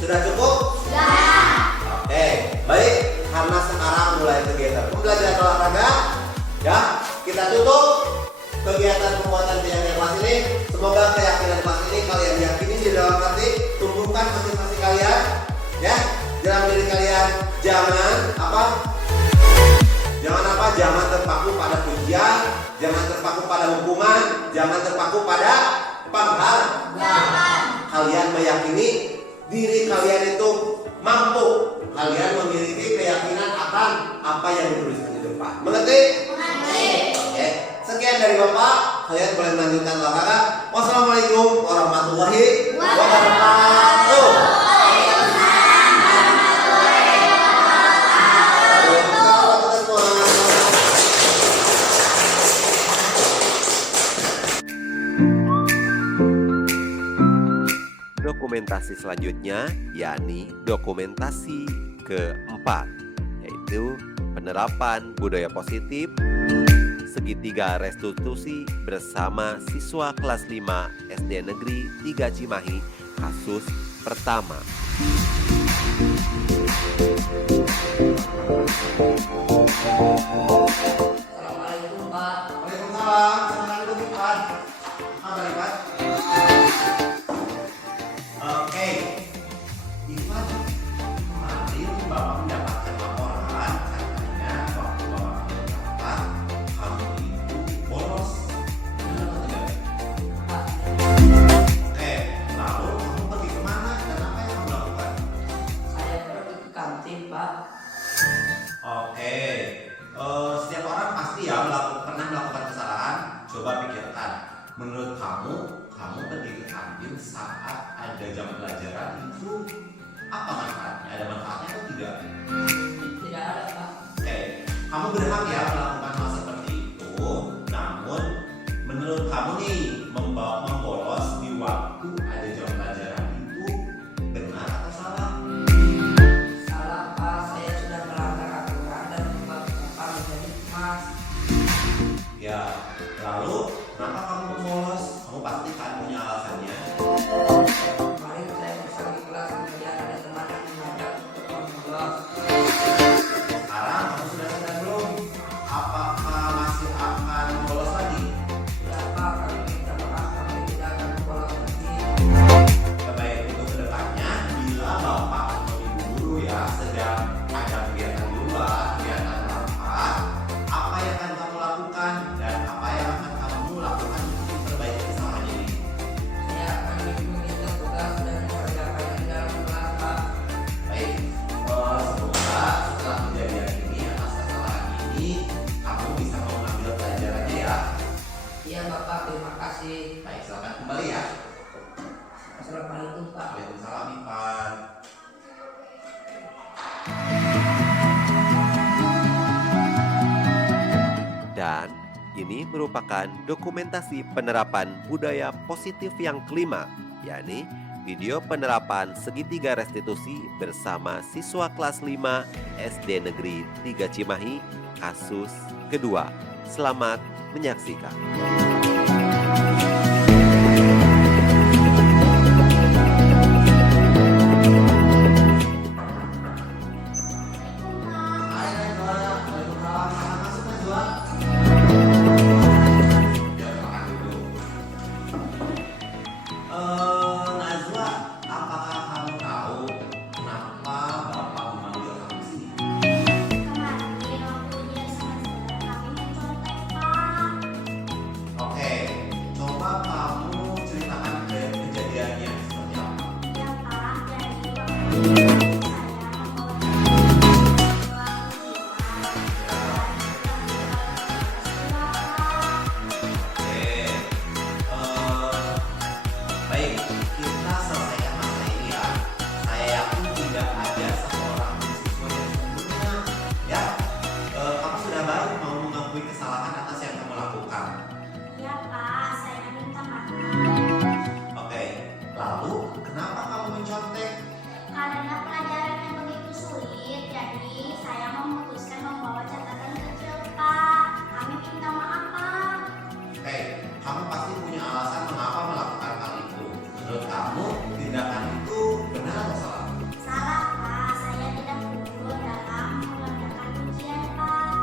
Sudah cukup? Oke, baik. Karena sekarang mulai kegiatan pembelajaran olahraga, ya, kita tutup kegiatan pembuatan keyakinan kelas ini. Semoga keyakinan kelas ini kalian yakini di dalam hati, tumbuhkan motivasi kalian, ya, dalam diri kalian. Jangan Jangan terpaku pada pujian, jangan terpaku pada hukuman, jangan terpaku pada penghargaan. Kalian meyakini diri kalian itu mampu. Kalian memiliki keyakinan akan apa yang dituliskan di depan. Mengerti? Oke. Sekian dari Bapak. Kalian boleh melanjutkan olahraga. Wassalamualaikum warahmatullahi wabarakatuh. Dokumentasi selanjutnya yakni dokumentasi keempat, yaitu penerapan budaya positif segitiga restitusi bersama siswa kelas 5 SD Negeri 3 Cimahi, kasus pertama. Assalamualaikum Pak. Waalaikumsalam. Assalamualaikum Ipan. Kabar Ipan? Oke. Ipan, kemarin Bapak mendapatkan laporan katanya waktu Bapak berangkat kamu itu bolos. Benar atau tidak? Oke. Lalu kamu pergi kemana dan apa yang kamu lakukan? Saya pergi ke kantin Pak. Oke. Setiap orang pasti ya pernah melakukan kesalahan. Coba pikirkan. Menurut kamu pergi ke kantin saat ada jam pelajaran itu apa manfaatnya? Ada manfaatnya atau tidak? Tidak ada Pak. Oke. Kamu berhak ya melakukan hal seperti itu. Namun menurut kamu nih membolos di waktu ada jam pelajaran itu benar atau salah? Salah Pak, saya sudah melanggar aturan dan membuat Bapak menjadi emas. Ya, lalu kenapa kamu membolos? Kamu pasti kan punya alasannya. Kemarin saya bersama di kelas kemudian ada teman yang mengajak untuk membolos. Sekarang kamu sudah sadar belum? Apakah masih akan membolos lagi? Tidak Pak, kami minta maaf, kami tidak akan membolos lagi. Baik untuk kedepannya, bila bapak atau ibu guru ya sedang ada kegiatan di luar, kegiatan rapat, apa yang akan kamu lakukan dan apa yang akan kamu lakukan untuk memperbaiki kesalahan ini? Saya akan meminta tugas dan mengerjakannya di dalam kelas Pak. Baik, semoga setelah kejadian ini atas kesalahan ini kamu bisa mengambil pelajarannya ya. Iya Bapak, terima kasih. Baik, silakan kembali ya. Assalamualaikum Pak. Waalaikumsalam Ipan. Dan ini merupakan dokumentasi penerapan budaya positif yang kelima, yakni video penerapan segitiga restitusi bersama siswa kelas 5 SD Negeri 3 Cimahi, kasus kedua. Selamat menyaksikan. Hai Najwa, Waalaikumsalam. Masuk Najwa. Ya, makan dulu. Najwa, apakah kamu tahu kenapa Bapak memanggil kamu ke sini? Kemarin waktu ujian semester kami mencontek, Pak. Oke, coba kamu ceritakan kejadiannya seperti apa. Ya, Pak, jadi waktu itu Baik, kita selesaikan masalah ini ya. Saya yakin tidak ada seorang pun siswa yang sempurna. Ya, kamu sudah baik mau mengakui kesalahan atas yang kamu lakukan. Ya, Pak, saya minta maaf. Oke, lalu kenapa kamu mencontek? Karena pelajarannya begitu sulit, jadi saya memutuskan membawa catatan kecil, Pak. Kami minta maaf, Pak. Oke, kamu pasti punya alasan mengapa melakukan hal itu. Menurut kamu, tindakan itu benar atau salah? Salah, Pak. Saya tidak gugur dalam mengerjakan ujian, Pak.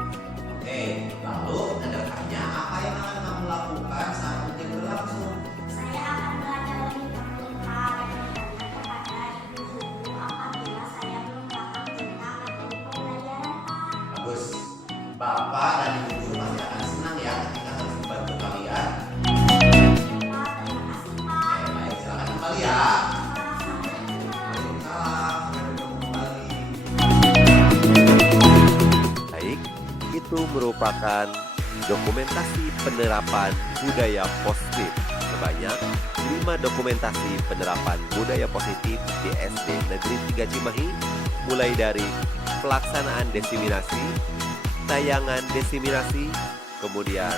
Oke, lalu kedepannya apa yang akan kamu lakukan saat ujian berlangsung? Saya akan belajar lebih tekun, Pak, dan bertanya kepada ibu guru apabila saya belum paham tentang metode pembelajaran, Pak. Bagus. Bapak dan Ibu guru pasti akan senang ya ketika harus membantu kalian. Pak, terima kasih, Pak. Oke, baik, silakan kembali ya. Pak, sampai jumpa. Waalaikumsalam, sampai bertemu kembali. Baik, itu merupakan dokumentasi penerapan budaya positif. Sebanyak 5 dokumentasi penerapan budaya positif di SD Negeri 3 Cimahi, mulai dari pelaksanaan desiminasi, tayangan desiminasi, kemudian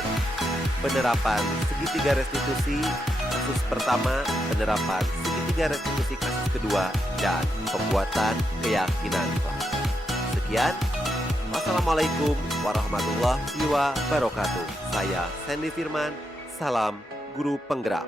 penerapan segitiga restitusi kasus pertama, penerapan segitiga restitusi kasus kedua, dan pembuatan keyakinan kelas. Sekian. Wassalamualaikum warahmatullahi wabarakatuh. Saya Sandy Firman. Salam Guru Penggerak.